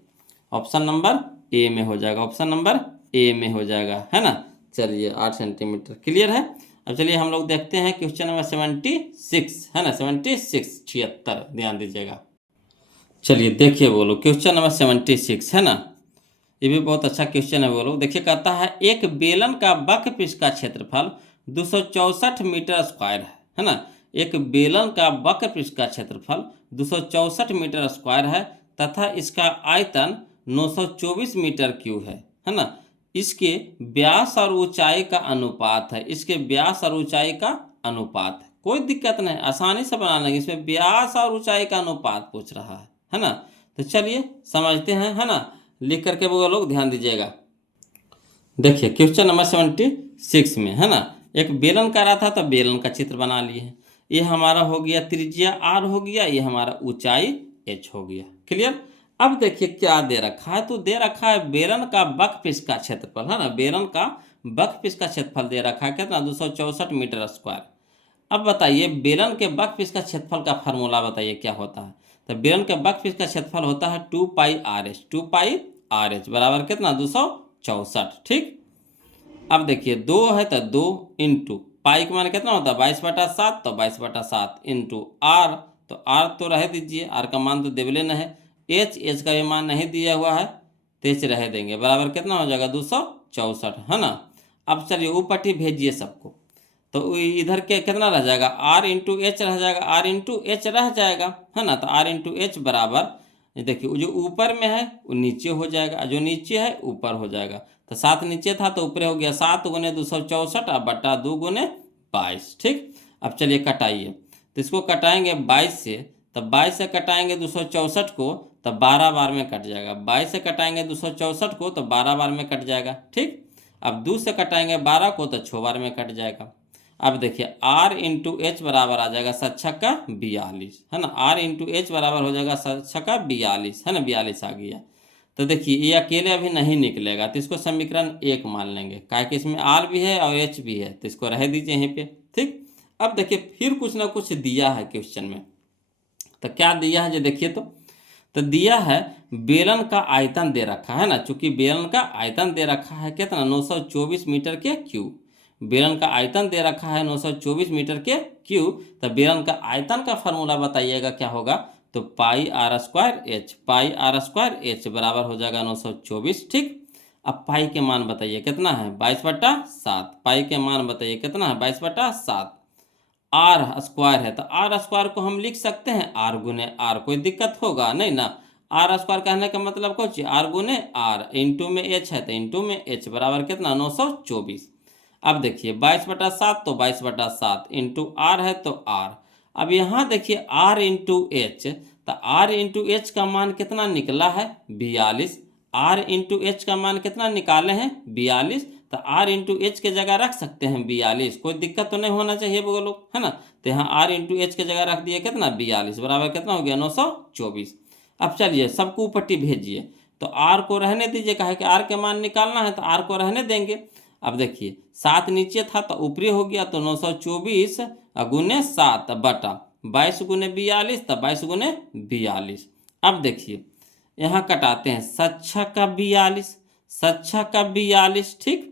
ऑप्शन नंबर ए में हो जाएगा, ऑप्शन नंबर ए में हो जाएगा है ना। चलिए 8 सेंटीमीटर क्लियर है। अब चलिए हम लोग देखते हैं क्वेश्चन नंबर 76 है ना, 76 ध्यान दीजिएगा। चलिए देखिए बोलो क्वेश्चन नंबर 76 है ना, ये भी बहुत अच्छा क्वेश्चन है। बोलो देखिए कहता है एक बेलन का वक्रपृष्ठ का क्षेत्रफल 264 मीटर स्क्वायर है ना, एक बेलन का वक्रपृष्ठ का क्षेत्रफल 264 मीटर स्क्वायर है तथा इसका आयतन 924 मीटर क्यूब है ना। इसके व्यास और ऊंचाई का अनुपात है, इसके व्यास और ऊंचाई का अनुपात है, कोई दिक्कत नहीं, आसानी से बना लेंगे। इसमें व्यास और ऊंचाई का अनुपात पूछ रहा है ना। तो चलिए समझते हैं है ना, लिख करके वो लोग ध्यान दीजिएगा। देखिए क्वेश्चन नंबर 76 में है ना, एक बेलन का रहा था तो बेलन का चित्र बना लिए हैं। ये हमारा हो गया त्रिज्या आर हो गया, ये हमारा ऊंचाई एच हो गया, क्लियर। अब देखिए क्या दे रखा है, तो दे रखा है बेलन का वक्रपृष्ठ का क्षेत्रफल है ना, बेलन का वक्रपृष्ठ का क्षेत्रफल दे रखा है कितना 264 मीटर स्क्वायर। अब बताइए बेलन के वक्रपृष्ठ का क्षेत्रफल का फार्मूला बताइए क्या होता है। तो बेलन के वक्रपृष्ठ का क्षेत्रफल होता है 2 पाई आर एच, 2 पाई आर एच बराबर कितना 264, ठीक। अब देखिए 2 है तो 2 इंटू पाई का मान कितना होता है 22/7, तो 22/7 इंटू आर, तो आर तो रह दीजिए, आर का मान तो देवले न है, एच का भी मान नहीं दिया हुआ है तो एच रह देंगे बराबर कितना हो जाएगा 264 है ना। अब चलिए ऊपट्टी भेजिए सबको, तो इधर के कितना रह जाएगा आर इंटू एच रह जाएगा, आर इंटू एच रह जाएगा है ना। तो आर इंटू एच बराबर देखिए जो ऊपर में है वो नीचे हो जाएगा, जो नीचे है ऊपर हो जाएगा। तो 7 नीचे था तो ऊपर हो गया 7 गुने 264 अब बटा 2 गुने 22, ठीक। अब चलिए कटाइए, तो इसको कटाएंगे 22 से, तो 22 से कटाएंगे 264 को तो 12 बार में कट जाएगा, 22 से कटाएंगे 264 को तो 12 बार में कट जाएगा, ठीक। अब 2 से कटाएंगे 12 को तो 6 बार में कट जाएगा। अब देखिए R इंटू एच बराबर आ जाएगा 7×42 है ना, R इंटू एच बराबर हो जाएगा 7×42 है ना, 42 आ गया। तो देखिए ये अकेले अभी नहीं निकलेगा तो इसको समीकरण 1 मान लेंगे, काहे कि इसमें R भी है और H भी है, तो इसको रह दीजिए यहीं पे, ठीक। अब देखिए फिर कुछ ना कुछ दिया है क्वेश्चन में, तो क्या दिया है जो देखिए, तो तो दिया है बेलन का आयतन दे रखा है ना, चूंकि बेलन का आयतन दे रखा है कितना 924 मीटर के क्यूब, बेलन का आयतन दे रखा है 924 मीटर के क्यूब। तो बेलन का आयतन का फार्मूला बताइएगा क्या होगा, तो pi R square H, pi R square H बराबर हो जाएगा 924। ठीक, अब पाई के मान बताइए कितना है 22/7, पाई के मान बताइए कितना है 22/7। आर स्क्वायर है तो आर स्क्वायर को हम लिख सकते हैं आर गुने आर, कोई दिक्कत होगा नहीं ना। आर स्क्वायर कहने का मतलब कुछ आर गुने आर, इंटू में एच है तो इंटू में एच बराबर कितना 924। अब देखिए 22/7 तो 22/7 इंटू आर है तो आर। अब यहाँ देखिए आर इंटू एच, तो आर इंटू एच का मान कितना निकला है 42। आर इंटू एच का मान कितना निकाले हैं 42, तो आर इंटू एच के जगह रख सकते हैं 42, कोई दिक्कत तो नहीं होना चाहिए बोलो, है ना। तो यहाँ आर इंटू एच के जगह रख दिए कितना 42 बराबर कितना हो गया 924। अब चलिए सबको ऊपट्टी भेजिए, तो आर को रहने दीजिए, कहे कि आर के मान निकालना है तो आर को रहने देंगे। अब देखिए 7 नीचे था तो ऊपरी हो गया, तो 924 गुने 7 बटा 22 गुने 42, तो 22 गुने 42। अब देखिए यहाँ कटाते हैं 7 का 42, 7 का 42। ठीक,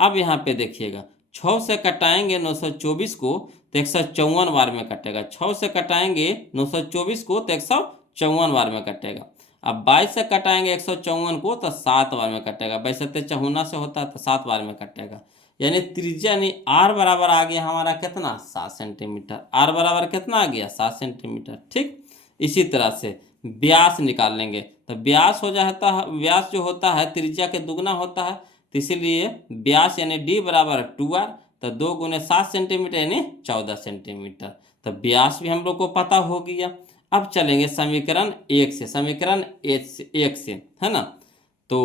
अब यहाँ पे देखिएगा 6 से कटाएंगे 924 को तो 154 बार में कटेगा, 6 से कटाएंगे 924 को तो 154 बार में कटेगा। अब 22 से कटाएंगे 154 को तो 7 बार में कटेगा, 22 से 54 से होता है तो 7 बार में कटेगा। यानी त्रिज्या यानी आर बराबर आ गया हमारा कितना 7 सेंटीमीटर, आर बराबर कितना आ गया 7 सेंटीमीटर। ठीक, इसी तरह से व्यास निकाल लेंगे, तो व्यास हो जाता है, व्यास जो होता है त्रिज्या के दुगना होता है, तो इसीलिए व्यास यानी डी बराबर 2r, तो 2 गुने 7 सेंटीमीटर यानी 14 सेंटीमीटर। तो व्यास भी हम लोग को पता हो गया। अब चलेंगे समीकरण 1 से, समीकरण 1 से, है ना। तो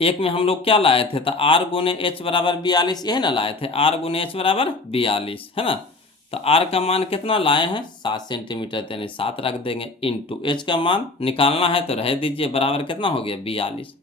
एक में हम लोग क्या लाए थे, तो आर गुने एच बराबर 42, यही ना लाए थे, आर गुने एच बराबर 42, है ना। तो आर का मान कितना लाए हैं 7 सेंटीमीटर, यानी 7 रख देंगे, इंटू एच का मान निकालना है तो रह दीजिए बराबर कितना हो गया 42।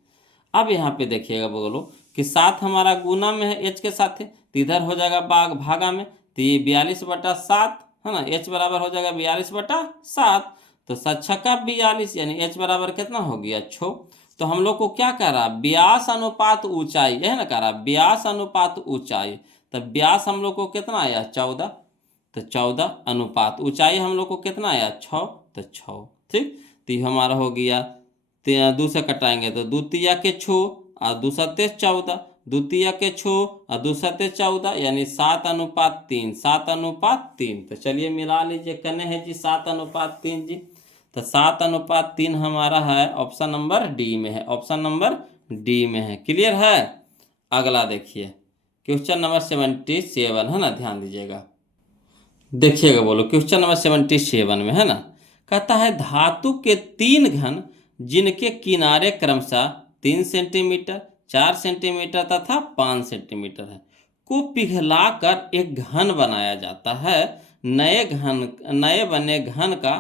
अब यहाँ पे देखिएगा बोलो कि 7 हमारा गुना में है एच के साथ है, तो इधर हो जाएगा भागा में, तो ये 42/7 है ना, एच बराबर हो जाएगा 42/7, तो 7 का 42 यानी एच बराबर कितना हो गया 6। तो हम लोग को क्या कह रहा व्यास अनुपात ऊंचाई, है ना कह रहा व्यास अनुपात ऊंचाई, तो व्यास हम लोग को कितना आया 14, तो 14 अनुपात ऊंचाई हम लोग को कितना आया 6, तो 6। ठीक, तो ये हमारा हो गया, 2 से कटाएंगे तो 2 तिया के 6 और 2 सत्ते 14, 2 तिया के 6 और 2 सत्ते 14 यानी 7:3, 7:3। तो चलिए मिला लीजिए, कने है जी 7:3 जी, तो 7:3 हमारा है ऑप्शन नंबर डी में है, ऑप्शन नंबर डी में है। क्लियर है। अगला देखिए क्वेश्चन नंबर 77 है ना, ध्यान दीजिएगा, देखिएगा बोलो क्वेश्चन नंबर 77 में, है ना, कहता है धातु के 3 घन जिनके किनारे क्रमशः 3 सेंटीमीटर, 4 सेंटीमीटर तथा 5 सेंटीमीटर है को पिघलाकर एक घन बनाया जाता है। नए बने घन का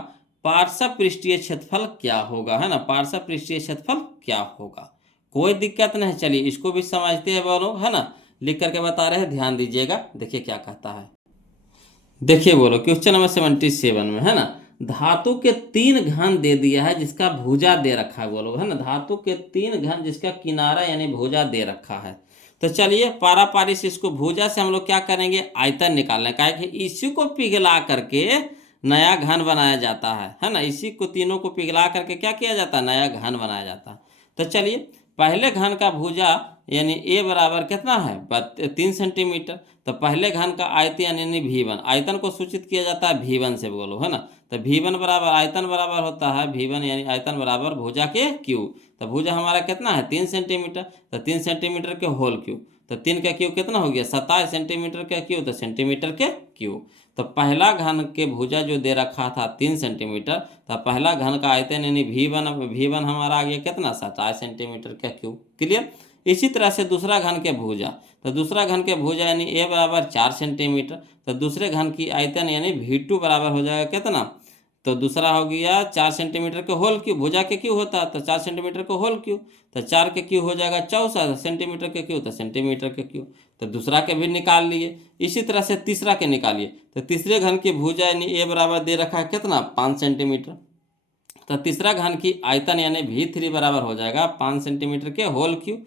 पार्श्व पृष्ठीय क्षेत्रफल क्या होगा, है ना, पार्श्व पृष्ठीय क्षेत्रफल क्या होगा। कोई दिक्कत नहीं, चलिए इसको भी समझते हैं बोलो, है ना, लिख करके बता रहे हैं, ध्यान दीजिएगा। देखिए क्या कहता है, देखिए बोलो क्वेश्चन नंबर 77 में, है ना, धातु के 3 घन दे दिया है जिसका भुजा दे रखा है, बोलो, है ना, धातु के 3 घन जिसका किनारा यानी भुजा दे रखा है। तो चलिए पारापारी से इसको भुजा से हम लोग क्या करेंगे आयतन निकालना है, कि इसी को पिघला करके नया घन बनाया जाता है ना, इसी को तीनों को पिघला करके क्या किया जाता है नया घन बनाया जाता है। तो चलिए पहले घन का भुजा यानी ए बराबर कितना है 3 सेंटीमीटर, तो पहले घन का आयतन यानी V1, आयतन को सूचित किया जाता है V1 से, बोलो, है ना। तो V1 बराबर आयतन बराबर होता है V1 यानी आयतन बराबर भुजा के क्यू, तो भुजा हमारा कितना है 3 सेंटीमीटर, तो 3 सेंटीमीटर के होल क्यू, तो 3 का क्यू कितना हो गया 27 सेंटीमीटर का क्यू, तो सेंटीमीटर के क्यू। तो पहला घन के भुजा जो दे रखा था 3 सेंटीमीटर, तो पहला घन का आयतन यानी V1 हमारा आ गया कितना 27 सेंटीमीटर का क्यू। क्लियर। इसी तरह से दूसरा घन के भुजा, तो दूसरा घन के भुजा यानी ए बराबर 4 सेंटीमीटर, तो दूसरे घन की आयतन यानी V2 बराबर हो जाएगा कितना, तो दूसरा हो गया 4 सेंटीमीटर के होल क्यू, भुजा के क्यू होता है तो 4 सेंटीमीटर के होल क्यू, तो 4 के क्यू हो जाएगा 64 सेंटीमीटर के क्यू, तो सेंटीमीटर के क्यू, तो दूसरा के भी निकाल लिए। इसी तरह से तीसरा के निकालिए, तो तीसरे घन की भुजा यानी ए बराबर दे रखा है कितना 5 सेंटीमीटर, तो तीसरा घन की आयतन यानी V3 बराबर हो जाएगा 5 सेंटीमीटर के होल क्यूब,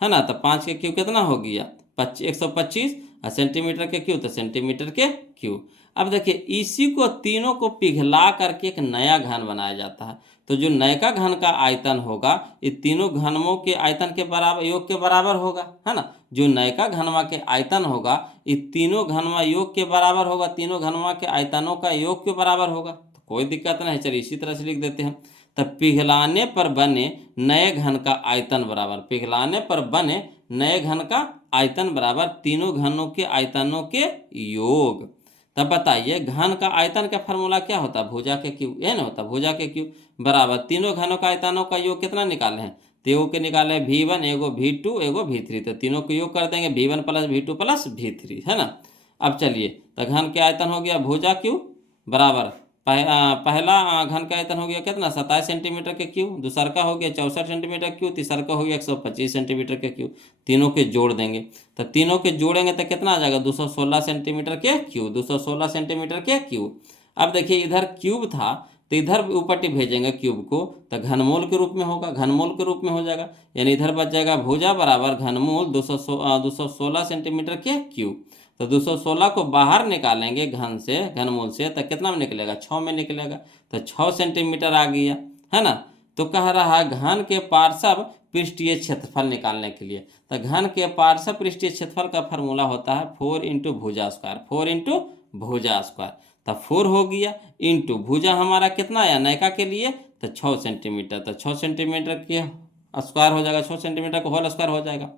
है ना। तो 5 के क्यूब कितना हो गया 125, और सेंटीमीटर के क्यूब तो सेंटीमीटर के क्यूब। अब देखिए इसी को तीनों को पिघला करके एक नया घन बनाया जाता है। तो जो नयका घन का आयतन होगा ये तीनों घनों के आयतन के बराबर योग के बराबर होगा, है ना। जो नयका घनवा के आयतन होगा ये तीनों घनवा योग के बराबर होगा, तीनों घनवा के आयतनों का योग के बराबर होगा। तो कोई दिक्कत नहीं, चलिए इसी तरह से लिख देते हैं। तब पिघलाने पर बने नए घन का आयतन बराबर, पिघलाने पर बने नए घन का आयतन बराबर तीनों घनों के आयतनों के योग। तब बताइए घन का आयतन का फार्मूला क्या होता है, भुजा के क्यूब, ये ना होता भुजा के क्यूब बराबर तीनों घनों का आयतनों का योग कितना निकाले हैं, तो एगो के निकाले V1, एगो V2, एगो V3, तो तीनों को योग कर देंगे V1 plus V2 plus V3, है ना। अब चलिए तो घन के आयतन हो गया भुजा क्यूब बराबर पहला घन का आयतन हो गया कितना 27 सेंटीमीटर के क्यूब, दूसरा का हो गया 64 सेंटीमीटर क्यूब, तीसरा का हो गया 125 सेंटीमीटर के क्यूब। तीनों के जोड़ देंगे, तो तीनों के जोड़ेंगे तो कितना आ जाएगा 216 सेंटीमीटर के क्यूब, 216 सेंटीमीटर के क्यूब। अब देखिए इधर क्यूब था तो इधर ऊपर भेजेंगे क्यूब को, तो घनमूल के रूप में होगा, घनमूल के रूप में हो जाएगा, यानी इधर बच जाएगा भुजा बराबर घनमूल 216 सेंटीमीटर के क्यूब। तो 216 को बाहर निकालेंगे घन से, घनमूल से, तो कितना में निकलेगा 6 में निकलेगा, तो 6 सेंटीमीटर आ गया, है ना। तो कह रहा है घन के पार्श्व पृष्ठीय क्षेत्रफल निकालने के लिए, तो घन के पार्श्व पृष्ठीय क्षेत्रफल का फार्मूला होता है 4 इंटू भुजा स्क्वायर, 4 इंटू भुजा स्क्वायर। तो 4 हो गया इंटू भुजा हमारा कितना आया नयका के लिए तो 6 सेंटीमीटर, तो 6 सेंटीमीटर के स्क्वायर हो जाएगा, 6 सेंटीमीटर का होल स्क्वायर हो जाएगा।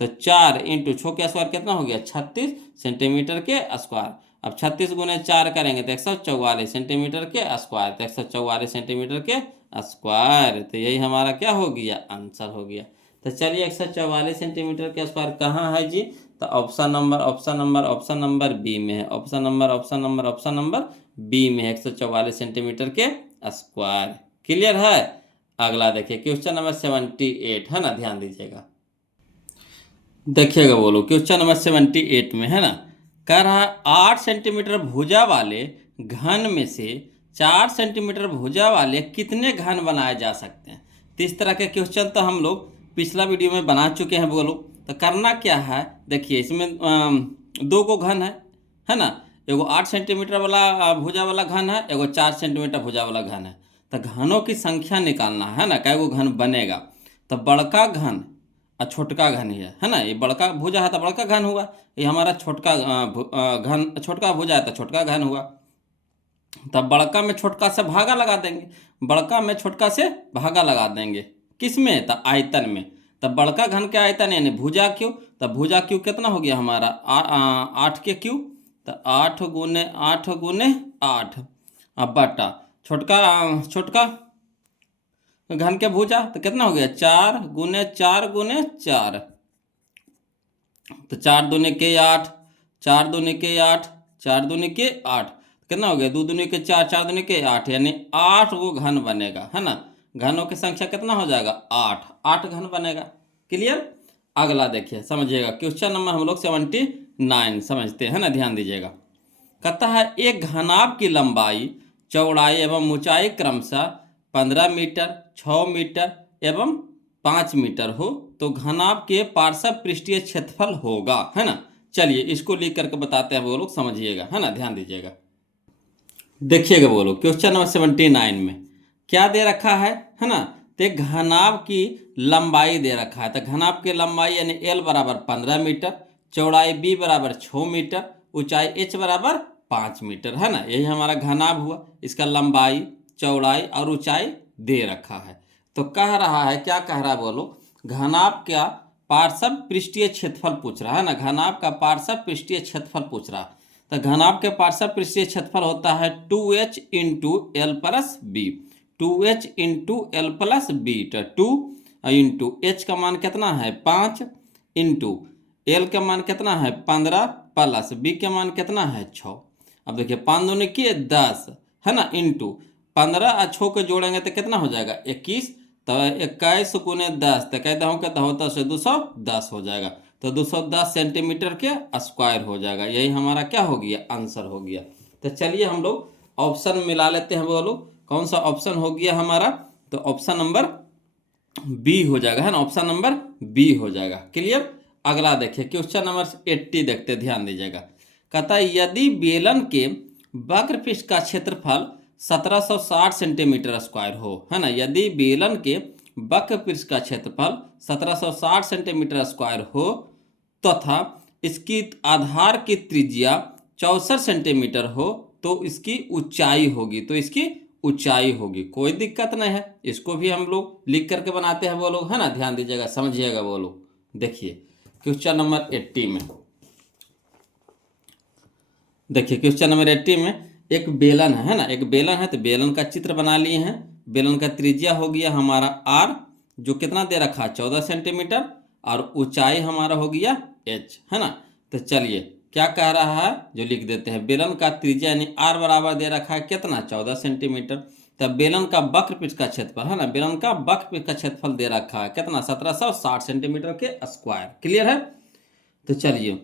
तो 4 इंटू 6 के स्क्वायर कितना हो गया 36 सेंटीमीटर के स्क्वायर। अब 36 गुने 4 करेंगे तो 144 सेंटीमीटर के स्क्वायर, तो 144 सेंटीमीटर के स्क्वायर। तो यही हमारा क्या हो गया आंसर हो गया। तो चलिए 144 सेंटीमीटर के स्क्वायर कहाँ है जी, तो ऑप्शन नंबर बी में है, ऑप्शन नंबर बी में है 144 सेंटीमीटर के स्क्वायर। क्लियर है। अगला देखिए क्वेश्चन नंबर 78 है ना, ध्यान दीजिएगा, देखिएगा बोलो क्वेश्चन नंबर 78 में है ना, कह रहा है 8 सेंटीमीटर भुजा वाले घन में से 4 सेंटीमीटर भुजा वाले कितने घन बनाए जा सकते हैं। तो इस तरह के क्वेश्चन तो हम लोग पिछला वीडियो में बना चुके हैं बोलो। तो करना क्या है देखिए, इसमें 2 को घन है ना, एगो 8 सेंटीमीटर वाला भुजा वाला घन है, एगो 4 सेंटीमीटर भुजा वाला घन है। तो घनों की संख्या निकालना है ना, कैगो घन बनेगा। तो बड़का घन और छोटका घन ही है ना, ये बड़का भुजा है तो बड़का घन हुआ, ये हमारा छोटका घन, छोटका भुजा है तो छोटका घन हुआ। तब बड़का में छोटका से भागा लगा देंगे, बड़का में छोटका से भागा लगा देंगे, किस में तो आयतन में। तब बड़का घन के आयतन यानी भुजा क्यू, तब भुजा क्यू कितना हो गया हमारा 8 के क्यू, तो 8 गुने 8 अब बटा छोटका घन के भुजा तो कितना हो गया 4 गुने 4, तो 4 दूनी के 8, 4 दूनी के 8, 4 दूनी के 8 कितना हो गया 2 दूनी के 4, 4 दूनी के 8, यानी 8 वो घन बनेगा, है ना। घनों की संख्या कितना हो जाएगा 8 घन बनेगा। क्लियर। अगला देखिए समझिएगा क्वेश्चन नंबर हम लोग 79 समझते हैं ना, ध्यान दीजिएगा। कहता है एक घनाभ की लंबाई चौड़ाई एवं ऊंचाई क्रमशः 15 मीटर 6 मीटर एवं 5 मीटर हो तो घनाभ के पार्श्व पृष्ठीय क्षेत्रफल होगा, है ना। चलिए इसको लिख करके बताते हैं वो लोग, समझिएगा, है ना, ध्यान दीजिएगा। देखिएगा वो लोग क्वेश्चन नंबर 79 में क्या दे रखा है ना, तो घनाभ की लंबाई दे रखा है। तो घनाभ की लंबाई यानी L बराबर 15 मीटर, चौड़ाई B बराबर 6 मीटर, ऊंचाई H बराबर 5 मीटर, है ना। यही हमारा घनाभ हुआ, इसका लंबाई चौड़ाई और ऊंचाई दे रखा है। तो कह रहा है, क्या कह रहा है बोलो, घनाभ का पार्श्व पृष्ठीय क्षेत्रफल पूछ रहा है ना, घनाभ का पार्श्व पृष्ठीय क्षेत्रफल पूछ रहा है। तो घनाभ के पार्श्व पृष्ठीय क्षेत्रफल होता है 2h into L plus B, 2h into L plus B. तो 2 इंटू h का मान कितना है 5 इंटू एल का मान कितना है 15 प्लस बी का मान कितना है 6। अब देखिए 5 दूनी के 10 है ना, इंटू 15 और 6 को जोड़ेंगे तो कितना हो जाएगा 21, तो 21 गुने 10 तो कहता हूँ कहता होता से 210 हो जाएगा। तो 210 सेंटीमीटर के स्क्वायर हो जाएगा। यही हमारा क्या हो गया आंसर हो गया। तो चलिए हम लोग ऑप्शन मिला लेते हैं बोलो, कौन सा ऑप्शन हो गया हमारा, तो ऑप्शन नंबर बी हो जाएगा, है ना, ऑप्शन नंबर बी हो जाएगा। क्लियर। अगला देखिए क्वेश्चन नंबर 80 देखते, ध्यान दीजिएगा। कहता है यदि बेलन के वक्रपृष्ठ का क्षेत्रफल 1760 सेंटीमीटर स्क्वायर हो, है ना, यदि बेलन के वक्रपृष्ठ का क्षेत्रफल 1760 सेंटीमीटर स्क्वायर हो तथा इसकी आधार की त्रिज्या 64 सेंटीमीटर हो तो इसकी ऊंचाई होगी, तो इसकी ऊंचाई होगी। कोई दिक्कत नहीं है, इसको भी हम लोग लिख करके बनाते हैं वो लोग, है ना, ध्यान दीजिएगा, समझिएगा वो लोग। देखिए क्वेश्चन नंबर 80 में, देखिए क्वेश्चन नंबर 80 में एक बेलन है ना, एक बेलन है, तो बेलन का चित्र बना लिए हैं। बेलन का त्रिज्या हो गया हमारा आर, जो कितना दे रखा है 14 सेंटीमीटर, और ऊंचाई हमारा हो गया एच, है ना। तो चलिए क्या कह रहा है जो लिख देते हैं, बेलन का त्रिज्या यानी आर बराबर दे रखा है कितना 14 सेंटीमीटर, तब बेलन का वक्रपृष्ठ का क्षेत्रफल, है ना, बेलन का वक्रपृष्ठ का क्षेत्रफल दे रखा है कितना 1760 सेंटीमीटर के स्क्वायर। क्लियर है। तो चलिए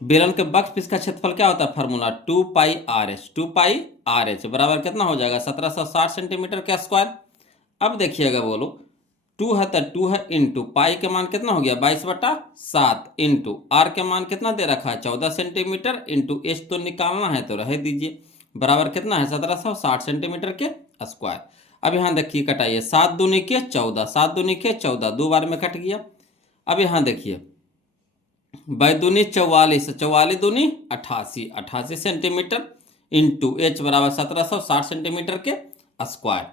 बेलन के वक्रपृष्ठ का क्षेत्रफल क्या होता है, फार्मूला 2 पाई आर एच, 2 पाई आर एच बराबर कितना हो जाएगा 1760 सेंटीमीटर के स्क्वायर। अब देखिएगा बोलो 2 है तो 2 है इंटू पाई के मान कितना हो गया 22/7 इंटू आर के मान कितना दे रखा है 14 सेंटीमीटर इंटू एच तो निकालना है तो रह दीजिए, बराबर कितना है 1760 सेंटीमीटर के स्क्वायर। अब यहाँ देखिए कटाइए, 7 दूनी के 14, 7 दूनी के 14, 2 बार में कट गया। अब यहाँ देखिए बैदूनी 44, 44 दूनी 88, 88 सेंटीमीटर इंटू एच बराबर 1760 सेंटीमीटर के स्क्वायर।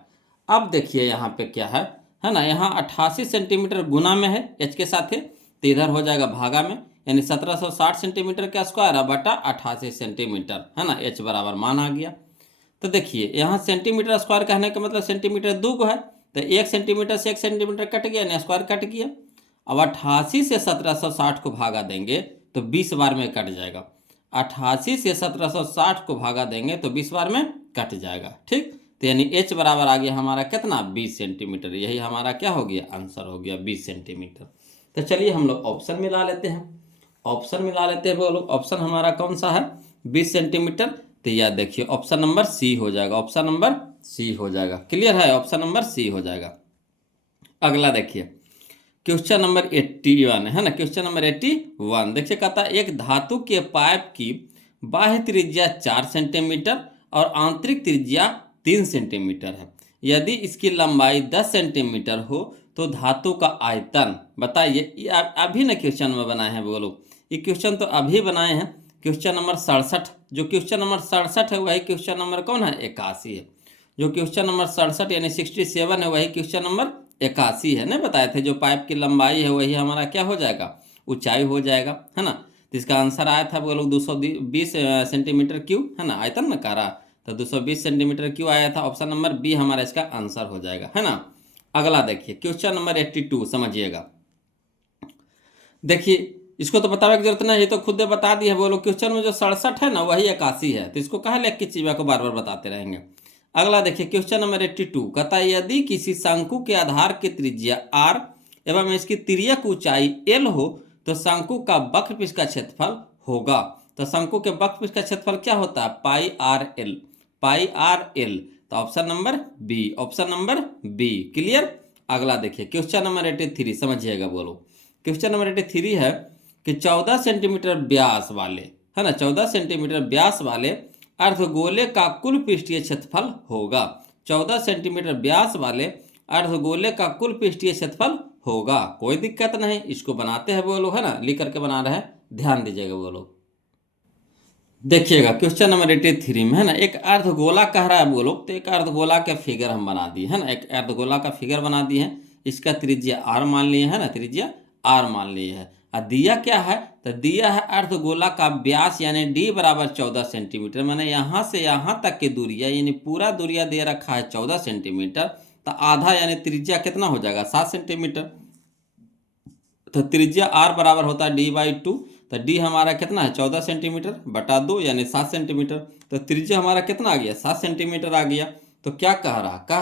अब देखिए यहाँ पे क्या है ना, यहाँ 88 सेंटीमीटर गुना में है एच के साथ है, तो इधर हो जाएगा भागा में, यानी 1760 सेंटीमीटर का स्क्वायर बटा 88 सेंटीमीटर, है ना, एच बराबर मान आ गया। तो देखिए यहाँ सेंटीमीटर स्क्वायर कहने का मतलब सेंटीमीटर 2 को है, तो 1 सेंटीमीटर से 1 सेंटीमीटर कट गया, यानी स्क्वायर कट गया। अब 88 से 1760 को भागा देंगे तो 20 बार में कट जाएगा, 88 से 1760 को भागा देंगे तो 20 बार में कट जाएगा। ठीक, तो यानी एच बराबर आ गया हमारा कितना 20 सेंटीमीटर, यही हमारा क्या हो गया आंसर हो गया 20 सेंटीमीटर। तो चलिए हम लोग ऑप्शन मिला लेते हैं, ऑप्शन मिला लेते हैं बोलो, ऑप्शन हमारा कौन सा है 20 सेंटीमीटर, तो याद देखिए ऑप्शन नंबर सी हो जाएगा, ऑप्शन नंबर सी हो जाएगा। क्लियर है, ऑप्शन नंबर सी हो जाएगा। अगला देखिए क्वेश्चन नंबर 81 है ना, क्वेश्चन नंबर 81 देखिए कहता है एक धातु के पाइप की बाह्य त्रिज्या 4 सेंटीमीटर और आंतरिक त्रिज्या 3 सेंटीमीटर है, यदि इसकी लंबाई 10 सेंटीमीटर हो तो धातु का आयतन बताइए। ये अभी ना क्वेश्चन में बनाए हैं वो लोग, ये क्वेश्चन तो अभी बनाए हैं, क्वेश्चन नंबर 67, जो क्वेश्चन नंबर 67 है वही क्वेश्चन नंबर कौन है 81 है, जो क्वेश्चन नंबर 67 यानी 67 है वही क्वेश्चन नंबर 81 है। नहीं बताए थे, जो पाइप की लंबाई है वही हमारा क्या हो जाएगा ऊंचाई हो जाएगा, है ना। तो इसका आंसर आया था वो लोग 220 सेंटीमीटर क्यूब, है ना, आयतन में करा तो 220 सेंटीमीटर क्यूब आया था, ऑप्शन नंबर बी हमारा इसका आंसर हो जाएगा, है ना। अगला देखिए क्वेश्चन नंबर 82 समझिएगा। देखिए इसको तो बताने की जरूरत नहीं, ये तो खुद बता दी है वो लोग, क्वेश्चन में जो 67 है ना वही 81 है, तो इसको कहा लेख की चीज़ों को बार बार बताते रहेंगे। अगला देखिए क्वेश्चन नंबर 82 कहता है यदि किसी शंकु के आधार की त्रिज्या r एवं इसकी तिर्यक ऊंचाई l हो तो शंकु का वक्रपृष्ठ का क्षेत्रफल होगा। तो शंकु के वक्रपृष्ठ का क्षेत्रफल क्या होता है pi R L, pi R L, तो option number B, option number B. Clear. अगला देखिए क्वेश्चन नंबर 83 समझिएगा बोलो, क्वेश्चन नंबर 83 है कि 14 सेंटीमीटर व्यास वाले, है ना, 14 सेंटीमीटर व्यास वाले अर्धगोले का कुल पृष्ठीय क्षेत्रफल होगा, 14 सेंटीमीटर व्यास वाले अर्धगोले का कुल पृष्ठीय क्षेत्रफल होगा। कोई दिक्कत नहीं, इसको बनाते हैं वो लोग, है ना, लिख करके बना रहे हैं, ध्यान दीजिएगा वो लोग। देखिएगा क्वेश्चन नंबर 83 में है ना एक अर्धगोला कह रहा है वो लोग, तो एक अर्धगोला का फिगर हम बना दिए, है ना, एक अर्धगोला का फिगर बना दिए हैं, इसका त्रिज्या r मान लिए, है ना, त्रिज्या r मान लिए है। और दिया क्या है, तो दिया है अर्धगोला का व्यास यानी d बराबर 14 सेंटीमीटर, मैंने यहाँ से यहाँ तक की दूरिया यानी पूरा दूरिया दे रखा है 14 सेंटीमीटर, तो आधा यानी त्रिज्या कितना हो जाएगा 7 सेंटीमीटर, तो त्रिज्या r बराबर होता है d/2, तो d हमारा कितना है 14 सेंटीमीटर बटा 2 यानी 7 सेंटीमीटर, तो त्रिज्या हमारा कितना आ गया 7 सेंटीमीटर आ गया। तो क्या कह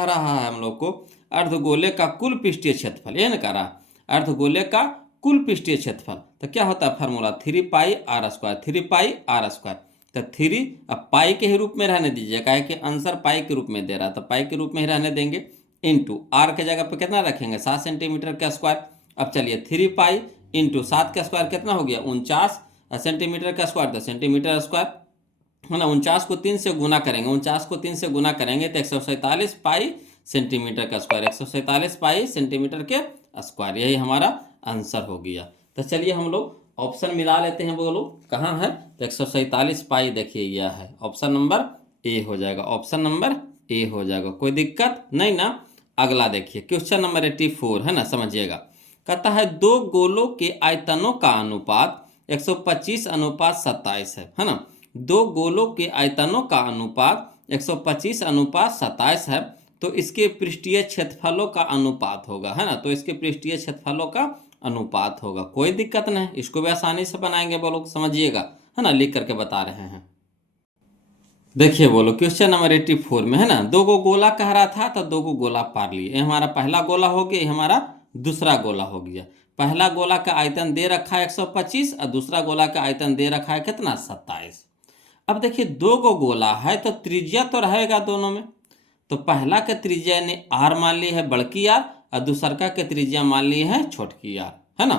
रहा है हम लोग को अर्धगोले का कुल पृष्ठीय क्षेत्रफल, ये ना कह रहा अर्धगोले का कुल पृष्ठीय क्षेत्रफल, तो क्या होता है फार्मूला 3 पाई r स्क्वायर, 3 पाई r स्क्वायर, तो 3 अब पाई के ही रूप में रहने दीजिए, काहे कि आंसर पाई के रूप में दे रहा है, तो पाई के रूप में ही रहने देंगे। इंटू आर के जगह पे कितना रखेंगे 7 सेंटीमीटर का स्क्वायर। अब चलिए 3 पाई इंटू 7 का स्क्वायर कितना हो गया 49 सेंटीमीटर का स्क्वायर, तो सेंटीमीटर स्क्वायर है ना। 49 को 3 से गुना करेंगे, 49 को 3 से गुना करेंगे तो 147 पाई सेंटीमीटर का स्क्वायर, 147 पाई सेंटीमीटर के स्क्वायर, यही हमारा आंसर हो गया। तो चलिए हम लोग ऑप्शन मिला लेते हैं, बोलो कहाँ है, तो 147 पाई देखिए यह है, ऑप्शन नंबर ए हो जाएगा, ऑप्शन नंबर ए हो जाएगा, कोई दिक्कत नहीं ना। अगला देखिए क्वेश्चन नंबर 84 है ना, समझिएगा। कहता है दो गोलों के आयतनों का अनुपात 125 अनुपात 27 है ना। दो गोलों के आयतनों का अनुपात 125 अनुपात 27 है, तो इसके पृष्ठीय क्षेत्रफलों का अनुपात होगा, है ना। तो इसके पृष्ठीय क्षेत्रफलों का अनुपात होगा, कोई दिक्कत नहीं, इसको भी आसानी से बनाएंगे, बोलो समझिएगा, है ना, लिख करके बता रहे हैं। देखिए बोलो क्वेश्चन नंबर 84 में है ना, दो गो गोला कह रहा था, तो दो गो गोला पार लिए, ये हमारा पहला गोला हो गया, ये हमारा दूसरा गोला हो गया। पहला गोला का आयतन दे रखा है 125 और दूसरा गोला का आयतन दे रखा है कितना 27। अब देखिए दो गो गोला है तो त्रिज्या तो रहेगा दोनों में, तो पहला के त्रिज्या ने आर मान ली है बड़की आर और दूसरा के त्रिज्या मान ली है छोटकी आर, है ना।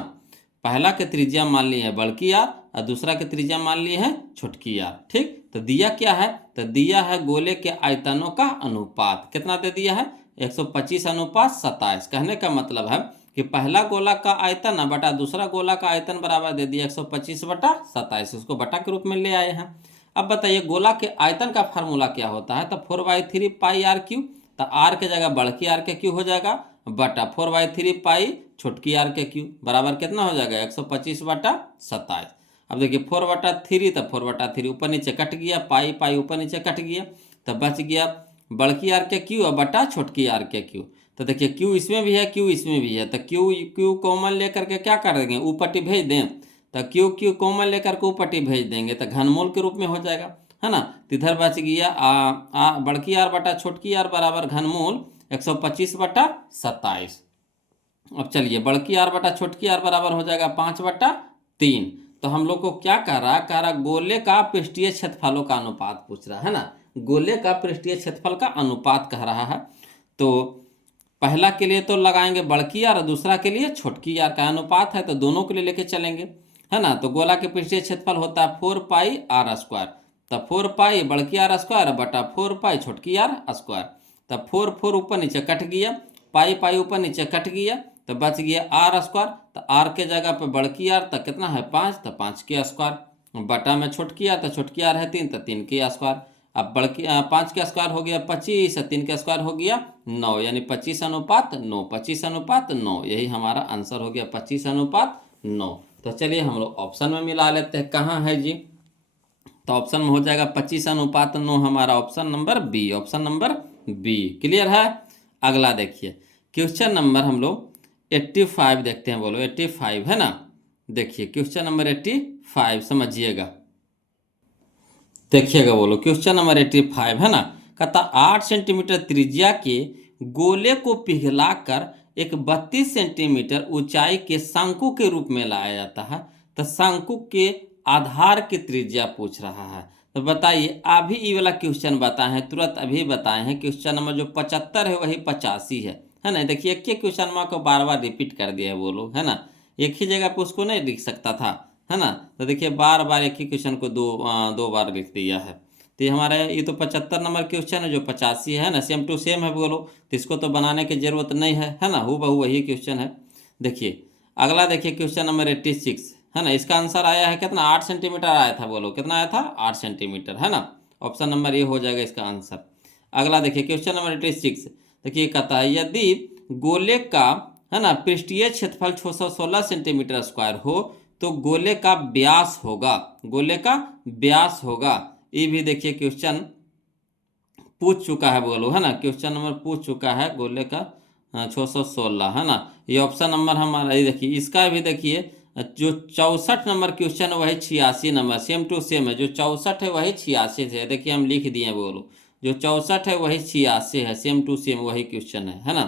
पहला के त्रिज्या मान ली है बड़की आर और दूसरा के त्रिज्या मान ली है छोटकी आर, ठीक। तो दिया क्या है, तो दिया है गोले के आयतनों का अनुपात, कितना दे दिया है 125 अनुपात 27। कहने का मतलब है कि पहला गोला का आयतन बटा दूसरा गोला का आयतन बराबर दे दिया 125 बटा 27, उसको बटा के रूप में ले आए हैं। अब बताइए गोला के आयतन का फार्मूला क्या होता है, तो 4/3 पाई आर क्यू, तो आर के जगह बड़की आर के क्यू हो जाएगा बटा 4/3 पाई छोटकी आर के क्यू बराबर कितना हो जाएगा 125 बटा 27। अब देखिए 4/3 तो 4/3 ऊपर नीचे कट गया, पाई पाई ऊपर नीचे कट गया, तो बच गया बड़की आर के क्यू और बटा छोटकी आर के क्यू। तो देखिए क्यू इसमें भी है क्यू इसमें भी है, तो क्यू क्यू कॉमन लेकर के क्या कर देंगे ऊपर भेज दें, तो क्यू क्यू कॉमन लेकर के ऊपर भेज देंगे तो घनमूल के रूप में हो जाएगा, है ना। तो इधर बच गया बड़की आर बटा छोटकी आर बराबर घनमूल 125 बटा 27। अब चलिए बड़की आर बटा छोटकी आर बराबर हो जाएगा 5/3। तो हम लोग को क्या कह रहा गोले का पृष्ठीय क्षेत्रफलों का अनुपात पूछ रहा है ना, गोले का पृष्ठीय क्षेत्रफल का अनुपात कह रहा है। तो पहला के लिए तो लगाएंगे बड़की आर और दूसरा के लिए छोटकी आर का अनुपात है, तो दोनों के लिए लेके चलेंगे, है ना। तो गोला के पृष्ठीय क्षेत्रफल होता है 4 पाई आर स्क्वायर, तो 4 पाई बड़की आर स्क्वायर बटा 4 पाई छोटकी आर स्क्वायर, तो 4 4 ऊपर नीचे कट गया, पाई पाई ऊपर नीचे कट गया, तो बच गया आर स्क्वायर, तो आर के जगह पे बड़की आर तो कितना है 5, तो 5 के स्क्वायर बटा में छोटकी आर, तो छोटकी आर है 3, तो 3 के स्क्वायर। अब बड़की 5 का स्क्वायर हो गया 25, 3 का स्क्वायर हो गया 9, यानी 25 अनुपात 9, 25 अनुपात 9, यही हमारा आंसर हो गया 25 अनुपात 9। तो चलिए हम लोग ऑप्शन में मिला लेते हैं, कहाँ है जी, तो ऑप्शन में हो जाएगा 25 अनुपात 9, हमारा option number B, option number B, clear है। अगला देखिए क्वेश्चन नंबर हम लोग 85 देखते हैं, बोलो 85 है ना। देखिए क्वेश्चन नंबर 85 समझिएगा, देखिएगा बोलो क्वेश्चन नंबर 85 है ना। कहता 8 सेंटीमीटर त्रिज्या के गोले को पिघलाकर एक 32 सेंटीमीटर ऊंचाई के शंकु के रूप में लाया जाता है, तो शंकु के आधार की त्रिज्या पूछ रहा है। तो बताइए अभी ये वाला क्वेश्चन बताए हैं, तुरंत अभी बताए हैं, क्वेश्चन नंबर जो 75 है वही 85 है ना। देखिए एक ही क्वेश्चन को बार बार रिपीट कर दिया है वो लोग, है ना, एक ही जगह पे उसको नहीं लिख सकता था, है ना। तो देखिए बार बार एक ही क्वेश्चन को दो बार लिख दिया है। तो ये हमारा ये तो 75 नंबर क्वेश्चन है, जो 85 है ना, सेम टू सेम है बोलो, तो इसको तो बनाने की जरूरत नहीं है ना, हूबहू वही क्वेश्चन है। देखिए अगला देखिए क्वेश्चन नंबर 86 है ना, इसका आंसर आया है कितना 8 सेंटीमीटर आया था, बोलो कितना आया था 8 सेंटीमीटर, है ना। ऑप्शन नंबर ये हो जाएगा इसका आंसर। अगला देखिए क्वेश्चन नंबर 86, देखिए कहता है यदि गोले का है ना पृष्ठीय क्षेत्रफल 616 सेंटीमीटर स्क्वायर हो तो गोले का व्यास होगा, गोले का व्यास होगा। ये भी देखिए क्वेश्चन पूछ चुका है बोलो, है ना, क्वेश्चन नंबर पूछ चुका है गोले का 616, है ना। ये ऑप्शन नंबर हमारा ये देखिए, इसका भी देखिए जो 64 नंबर क्वेश्चन है वही 86 नंबर, सेम टू सेम है, जो 64 है वही 86 है, देखिए हम लिख दिए बोलो, जो 64 है वही 86 है, सेम टू सेम वही क्वेश्चन है ना।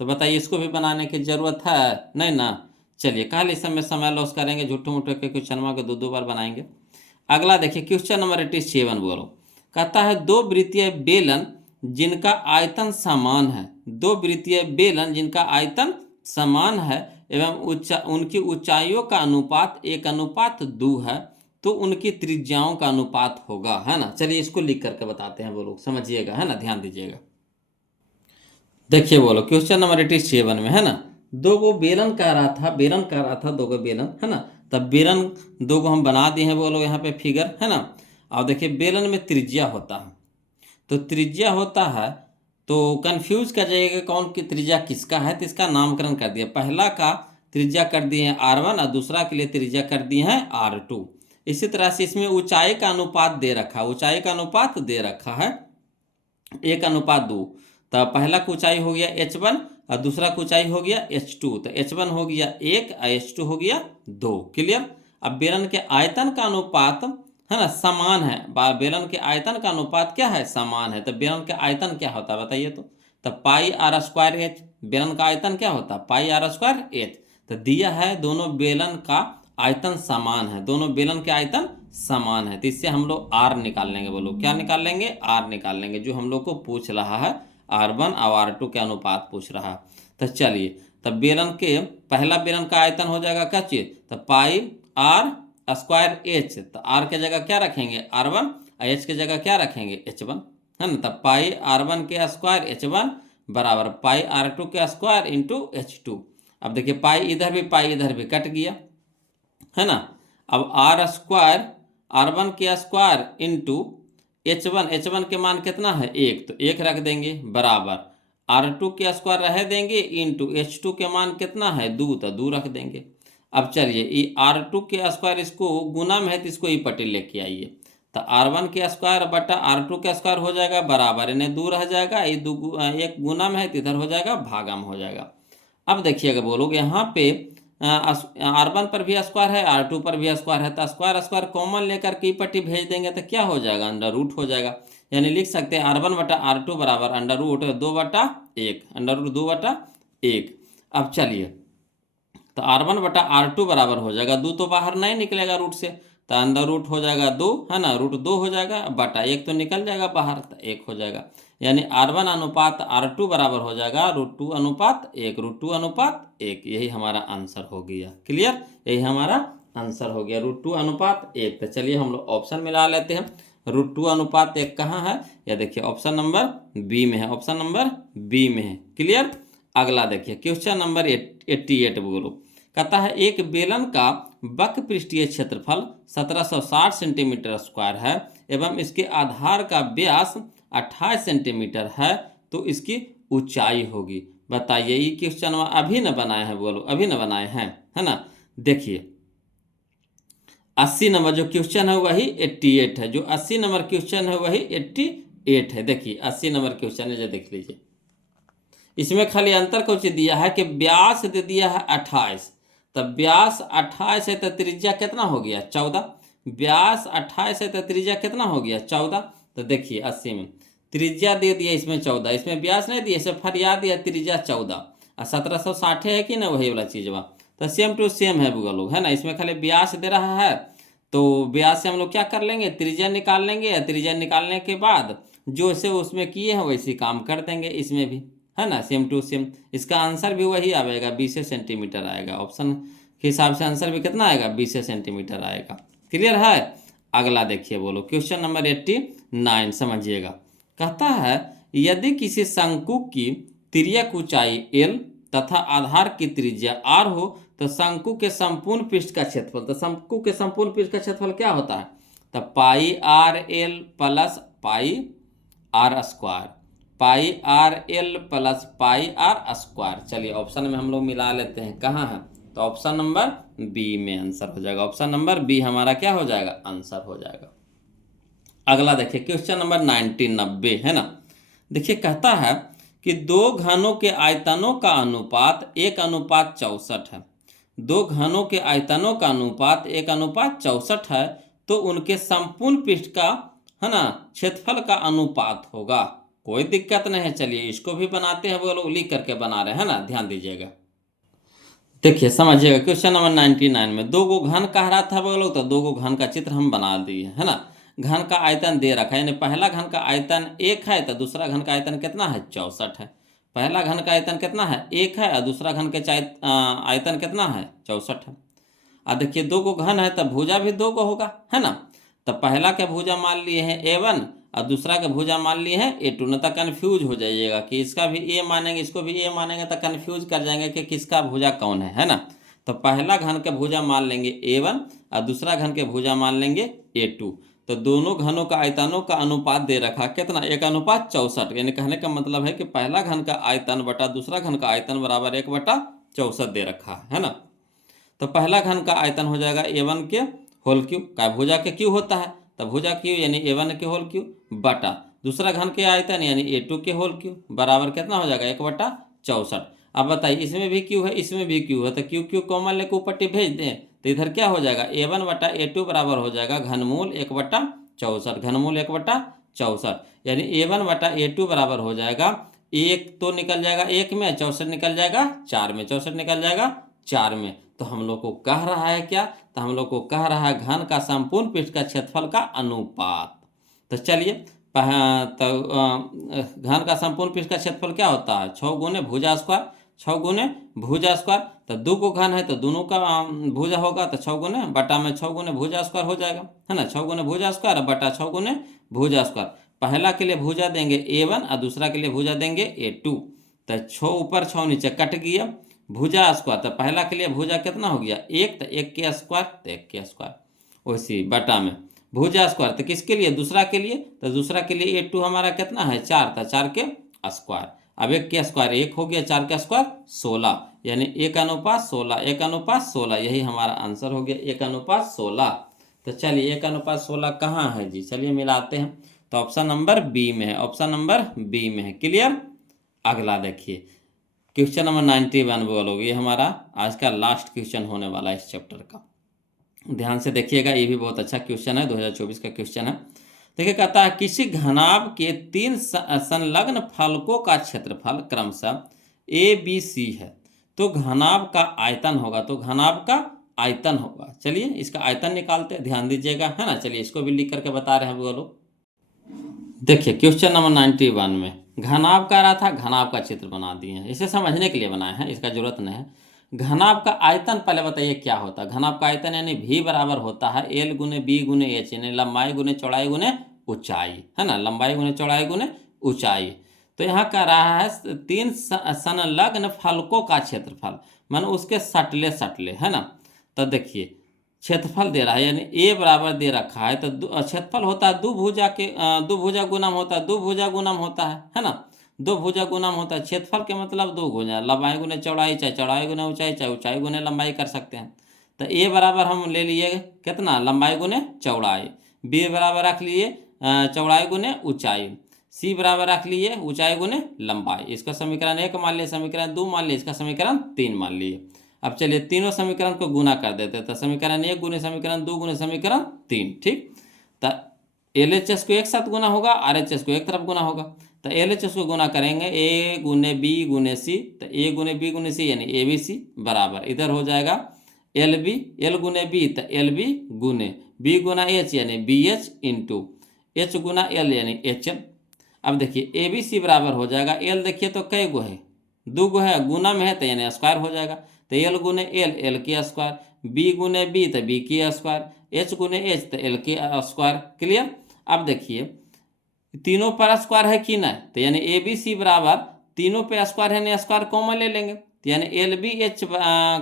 तो बताइए इसको भी बनाने की जरूरत है नहीं ना। चलिए खाली समय लॉस करेंगे, झूठे मूठे के क्वेश्चन को दो बार बनाएंगे। अगला देखिए क्वेश्चन नंबर 87 बोलो, कहता है दो वृत्तीय बेलन जिनका आयतन समान है, दो वृत्तीय बेलन जिनका आयतन समान है एवं उनकी ऊंचाइयों का अनुपात 1:2 है, तो उनकी त्रिज्याओं का अनुपात होगा, है ना। चलिए इसको लिख करके बताते हैं, बोलो समझिएगा, है ना, ध्यान दीजिएगा। देखिए बोलो क्वेश्चन नंबर 87 में, है ना, दो गो बेलन कह रहा था, बेलन कह रहा था, दो गो बेलन, है ना। तब बेलन दो गो हम बना दिए हैं, बोलो यहाँ पे फिगर, है ना। और देखिए बेलन में त्रिज्या होता है, तो त्रिज्या होता है तो कंफ्यूज कर जाइएगा कौन की त्रिज्या किसका है, तो इसका नामकरण कर दिया। पहला का त्रिज्या कर दिए हैं R1 और दूसरा के लिए त्रिज्या कर दिए हैं R2। इसी तरह से इसमें ऊंचाई का अनुपात दे रखा है, ऊंचाई का अनुपात दे रखा है 1:2। तो पहला का ऊंचाई हो गया H1 और दूसरा का ऊंचाई हो गया H2, तो H1 हो गया 1 और H2 हो गया 2। क्लियर। अब बेलन के आयतन का अनुपात, है ना, समान है, बेलन के आयतन का अनुपात क्या है, समान है। तो बेलन का आयतन क्या होता है बताइए तो पाई आर स्क्वायर एच, बेलन का आयतन क्या होता है, पाई आर स्क्वायर एच। तो दिया है दोनों बेलन का आयतन समान है, दोनों बेलन के आयतन समान है, तो इससे हम लोग आर निकाल लेंगे। बोलो क्या निकाल लेंगे, आर निकाल लेंगे, जो हम लोग को पूछ रहा है R1 और R2 के अनुपात पूछ रहा है। तो चलिए, तब बेलन के पहला बेलन का आयतन हो जाएगा क्या चीज, तो पाई आर स्क्वायर एच, तो आर के जगह क्या रखेंगे R1 और एच के जगह क्या रखेंगे H1, है ना। तब पाई R1 के स्क्वायर H1 बराबर पाई R2 के स्क्वायर इंटू H2। अब देखिए पाई इधर भी कट गया, है ना। अब आर स्क्वायर R1 के स्क्वायर इंटू H1 के मान कितना है 1, तो 1 रख देंगे बराबर R2 के स्क्वायर रह देंगे इंटू H2 के मान कितना है 2, तो 2 रख देंगे। अब चलिए ये R2 के स्क्वायर इसको गुना में है तो इसको ई पट्टी लेके आइए, तो R1 के स्क्वायर बटा R2 के स्क्वायर हो जाएगा बराबर, इन्हें 2 रह जाएगा, ये 2 एक गुना में है तो इधर हो जाएगा भागा में हो जाएगा। अब देखिएगा बोलोगे यहाँ पे R1 पर भी स्क्वायर है, R2 पर भी स्क्वायर है, तो स्क्वायर कॉमन लेकर के पट्टी भेज देंगे तो क्या हो जाएगा, अंडर रूट हो जाएगा। यानी लिख सकते हैं R1 बटा R2 बराबर अंडर रूट 2/1, अंडर रूट 2/1। अब चलिए, तो R1 बटा R2 बराबर हो जाएगा 2, तो बाहर नहीं निकलेगा रूट से, तो अंडर रूट हो जाएगा 2, है ना, रूट 2 हो जाएगा बटा 1 तो निकल जाएगा बाहर, तो 1 हो जाएगा। यानी R1 अनुपात R2 बराबर हो जाएगा √2 अनुपात 1, √2 अनुपात 1, यही हमारा आंसर हो गया। क्लियर, यही हमारा आंसर हो गया √2 अनुपात 1। तो चलिए हम लोग ऑप्शन मिला लेते हैं, √2 अनुपात 1 कहाँ है, या देखिए ऑप्शन नंबर बी में है, ऑप्शन नंबर बी में है। क्लियर। अगला देखिए क्वेश्चन नंबर 88 बोलो, कहता है एक बेलन का वक्र पृष्ठीय क्षेत्रफल 1760 सेंटीमीटर स्क्वायर है एवं इसके आधार का व्यास 28 सेंटीमीटर है, तो इसकी ऊंचाई होगी। बताइए, ये क्वेश्चन अभी न बनाए हैं, बोलो अभी न बनाए हैं, है ना। देखिए 80 नंबर जो क्वेश्चन है वही 88 है, जो 80 नंबर क्वेश्चन है वही 88 है। देखिए 80 नंबर क्वेश्चन है जो देख लीजिए, इसमें खाली अंतर कुछ दिया है कि व्यास दे दिया है 28, तब व्यास 28 है तो त्रिज्या कितना हो गया 14, व्यास 28 है तो त्रिज्या कितना हो गया 14। तो देखिए 80 में त्रिज्या दे दिया इसमें 14, इसमें व्यास नहीं दिया, इसे फरिया दिया त्रिज्या 14 और 1760 है कि ना वही वाला चीज बा, तो सेम टू सेम है बुआ लोग, है ना। इसमें खाली व्यास दे रहा है तो व्यास से हम लोग क्या कर लेंगे, त्रिज्या निकाल लेंगे, त्रिज्या निकालने के बाद जो से उसमें किए हैं वैसे काम कर देंगे इसमें भी, है ना, सेम टू सेम। इसका आंसर भी वही आएगा 20 सेंटीमीटर आएगा, ऑप्शन के हिसाब से आंसर भी कितना आएगा 20 सेंटीमीटर आएगा। क्लियर है। अगला देखिए बोलो क्वेश्चन नंबर 89 समझिएगा, कहता है यदि किसी शंकु की तिर्यक ऊंचाई L तथा आधार की त्रिज्या R हो तो शंकु के संपूर्ण पृष्ठ का क्षेत्रफल, तो शंकु के संपूर्ण पृष्ठ का क्षेत्रफल क्या होता है, तो pi R L plus pi R square, pi R L plus pi R square. चलिए ऑप्शन में हम लोग मिला लेते हैं, कहाँ है, तो ऑप्शन नंबर बी में आंसर हो जाएगा, ऑप्शन नंबर बी हमारा क्या हो जाएगा, आंसर हो जाएगा। अगला देखिए क्वेश्चन नंबर 90 है ना। देखिए कहता है कि दो घनों के आयतनों का अनुपात 1:64 है, दो घनों के आयतनों का अनुपात 1:64 है, तो उनके संपूर्ण पृष्ठ का, है ना, क्षेत्रफल का अनुपात होगा। कोई दिक्कत नहीं है, चलिए इसको भी बनाते हैं, वो लोग लिख करके बना रहे हैं ना, ध्यान दीजिएगा। देखिए समझिएगा, क्वेश्चन नंबर 99 में दो गो घन कह रहा था वो लोग, तो दो गो घन का चित्र हम बना दिए, है ना। घन का आयतन दे रखा है, यानी पहला घन का आयतन 1 है, तो दूसरा घन का आयतन कितना है, 64 है। पहला घन का आयतन कितना है, 1 है, और दूसरा घन के आयतन कितना है, 64 है। अब देखिए दो गो घन है, तब भुजा भी दो गो होगा, है ना। तब पहला के भुजा मान लिए हैं A1 और दूसरा के भुजा मान लिए हैं A2, न तो कन्फ्यूज हो जाइएगा कि इसका भी A मानेंगे इसको भी A मानेंगे, तो कन्फ्यूज कर जाएंगे कि किसका भुजा कौन है ना। तो पहला घन के भुजा मान लेंगे A1 और दूसरा घन के भुजा मान लेंगे A2। तो दोनों घनों का आयतनों का अनुपात दे रखा कितना, 1:64, यानी कहने का मतलब है कि पहला घन का आयतन बटा दूसरा घन का आयतन बराबर 1/64 दे रखा है ना। तो पहला घन का आयतन हो जाएगा A1 के होल क्यूब, का भुजा के क्यू होता है, तब भुजा क्यू यानी A1 के होल क्यूब बटा दूसरा घन के आयतन यानी A2 के होल क्यूब बराबर कितना हो जाएगा, 1/64। अब बताइए इसमें भी क्यू है इसमें भी क्यू है, तो क्यू क्यू कॉमन लेकर ऊपर पट्टी भेज दें, तो इधर क्या हो जाएगा, A1 बटा A2 बराबर हो जाएगा घनमूल 1/64, घनमूल 1/64, यानी A1 बटा A2 बराबर हो जाएगा, एक तो निकल जाएगा एक में, 64 निकल जाएगा 4 में, 64 निकल जाएगा 4 में। तो हम लोग को कह रहा है क्या, तो हम लोग को कह रहा है घन का संपूर्ण पृष्ठ का क्षेत्रफल का अनुपात। तो चलिए तो घन का संपूर्ण पृष्ठ का क्षेत्रफल क्या होता है, 6 गुने भुजा स्क्वायर, 6 गुने भुजा स्क्वायर। तो दो को घन है तो दोनों का भुजा होगा, तो 6 गुने बटा में 6 गुने भुजा स्क्वायर हो जाएगा, है ना। 6 गुने भुजा स्क्वायर बटा 6 गुने भुजा स्क्वायर। पहला के लिए भुजा देंगे A1 और दूसरा के लिए भुजा देंगे A2। तो 6 ऊपर 6 नीचे कट गया, भुजा स्क्वायर, तो पहला के लिए भुजा कितना हो गया, 1, तो 1 के स्क्वायर, तो 1 के स्क्वायर। उसी बटा में भुजा स्क्वायर, तो किसके लिए, दूसरा के लिए, तो दूसरा के लिए A2 हमारा कितना है 4, तो 4 के स्क्वायर। अब 1 के स्क्वायर 1 हो गया, 4 का स्क्वायर 16, यानी 1:16, 1:16, यही हमारा आंसर हो गया 1:16। तो चलिए 1:16 कहाँ है जी, चलिए मिलाते हैं। तो ऑप्शन नंबर बी में है, ऑप्शन नंबर बी में है, क्लियर। अगला देखिए क्वेश्चन नंबर 91 बोलोगे, ये हमारा आज का लास्ट क्वेश्चन होने वाला है इस चैप्टर का। ध्यान से देखिएगा, ये भी बहुत अच्छा क्वेश्चन है, 2024 का क्वेश्चन है। देखिए कहता है किसी घनाभ के 3 संलग्न फलकों का क्षेत्रफल क्रमशः ABC है, तो घनाभ का आयतन होगा, तो घनाभ का आयतन होगा। चलिए इसका आयतन निकालते हैं, ध्यान दीजिएगा, है ना। चलिए इसको भी लिख करके बता रहे हैं बोलो। देखिए क्वेश्चन नंबर 91 में घनाभ का रहा था, घनाभ का चित्र बना दिए हैं, इसे समझने के लिए बनाए हैं, इसका जरूरत नहीं है। घनाभ का आयतन पहले बताइए क्या होता है। घनाभ का आयतन यानी V बराबर होता है L गुने B गुने H, यानी लंबाई गुने चौड़ाई गुने ऊंचाई, है ना, लंबाई गुने चौड़ाई गुने ऊंचाई। तो यहाँ कह रहा है 3 संलग्न फलकों का क्षेत्रफल, मानो उसके सटले सटले, है ना। तो देखिए क्षेत्रफल दे रहा है, यानी A बराबर दे रखा है, तो क्षेत्रफल होता है दो भुजा के दो भुजा गुणम होता है, दो भुजा गुणम होता है ना। दो भुजा गुणम होता है, क्षेत्रफल के मतलब दो गुना, लंबाई गुने चौड़ाई, चाहे चौड़ाई गुने ऊंचाई, चाहे ऊंचाई गुने लंबाई कर सकते हैं। तो A बराबर हम ले लिए कितना, लंबाई गुने चौड़ाई, B बराबर रख लिए चौड़ाई गुने ऊंचाई, C बराबर रख लिए ऊंचाई गुने लंबाई। इसका समीकरण 1 मान लिए, समीकरण 2 मान लिए, इसका समीकरण 3 मान लिए। अब चलिए तीनों समीकरण को गुना कर देते हैं, तो समीकरण 1 गुने समीकरण 2 गुने समीकरण 3, ठीक। तो LHS को एक साथ गुना होगा, RHS को एक तरफ गुना होगा। तो LHS को गुना करेंगे A गुने B गुने C, तो A गुने B गुने C यानी ABC बराबर इधर हो जाएगा LB, L गुने B तो LB गुने B गुना H यानी BH इंटू H गुना L यानी HL। अब देखिए ABC बराबर हो जाएगा, L देखिए तो कई गो है, 2 गो है, गुना में है तो यानी स्क्वायर हो जाएगा, तो L गुने L के स्क्वायर, B गुने B तो B के स्क्वायर, H गुने H तो L के स्क्वायर, क्लियर। अब देखिए तीनों पर स्क्वायर है कि नहीं, तो यानी ABC बराबर तीनों पे स्क्वायर है, स्क्वायर कॉमन ले लेंगे, तो यानी LBH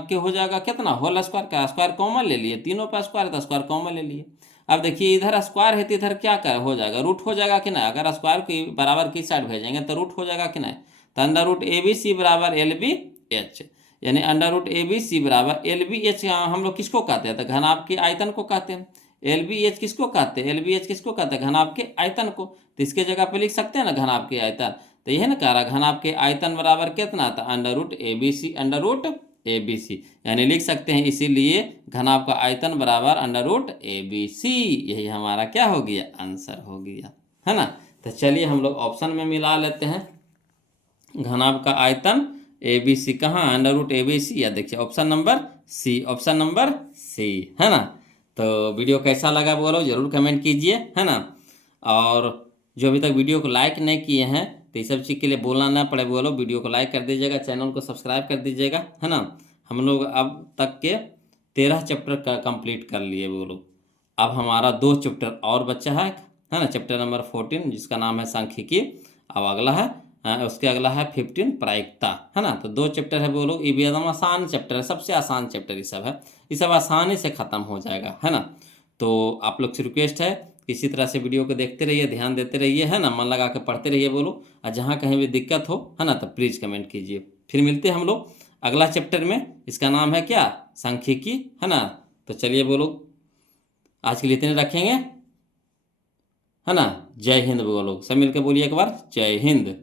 के हो जाएगा कितना, होल स्क्वायर का स्क्वायर कॉमन ले लिए, तीनों पर स्क्वायर तो स्क्वायर कॉमन ले लिए। अब देखिए इधर स्क्वायर है तो इधर क्या कर हो जाएगा, रूट हो जाएगा कि नहीं, अगर स्क्वायर की बराबर की साइड भेजेंगे तो रूट हो जाएगा कि नहीं। तो अंडर रूट ABC बराबर LBH, यानी अंडर रूट ABC बराबर LBH हम लोग किसको कहते हैं, तो घनाभ के आयतन को कहते हैं। LBH किसको कहते हैं, LBH किसको कहते हैं, घनाभ के आयतन को। तो इसके जगह पे लिख सकते हैं ना घनाभ के आयतन, तो यह ना कह रहा घनाभ के आयतन बराबर कितना था, under root ABC, under root ABC, यानी लिख सकते हैं इसीलिए घनाभ का आयतन बराबर अंडर रूट ABC, यही हमारा क्या हो गया, आंसर हो गया, है ना। तो चलिए हम लोग ऑप्शन में मिला लेते हैं, घनाभ का आयतन ए बी सी कहाँ, under root A B C, या देखिए option number C, option number C, है ना। तो वीडियो कैसा लगा बोलो जरूर कमेंट कीजिए, है ना। और जो अभी तक वीडियो को लाइक नहीं किए हैं तो ये सब चीज़ के लिए बोलना ना पड़े बोलो, वीडियो को लाइक कर दीजिएगा, चैनल को सब्सक्राइब कर दीजिएगा, है ना। हम लोग अब तक के 13 चैप्टर का कंप्लीट कर लिए बोलो। अब हमारा 2 चैप्टर और बचा है ना, चैप्टर नंबर 14 जिसका नाम है सांख्यिकी। अब अगला है उसके अगला है 15 प्रायिकता, है ना। तो 2 चैप्टर है बोलो, ये भी एकदम आसान चैप्टर है, सबसे आसान चैप्टर ये सब है, ये सब आसानी से ख़त्म हो जाएगा, है ना। तो आप लोग से रिक्वेस्ट है इसी तरह से वीडियो को देखते रहिए, ध्यान देते रहिए, है ना, मन लगा के पढ़ते रहिए बोलो। और जहाँ कहीं भी दिक्कत हो, है ना, तो प्लीज़ कमेंट कीजिए। फिर मिलते हैं हम लोग अगला चैप्टर में, इसका नाम है क्या, सांख्यिकी, है ना। तो चलिए बोलो आज के लिए इतने रखेंगे, है ना। जय हिंद बोलो, सब मिलकर बोलिए एक बार, जय हिंद।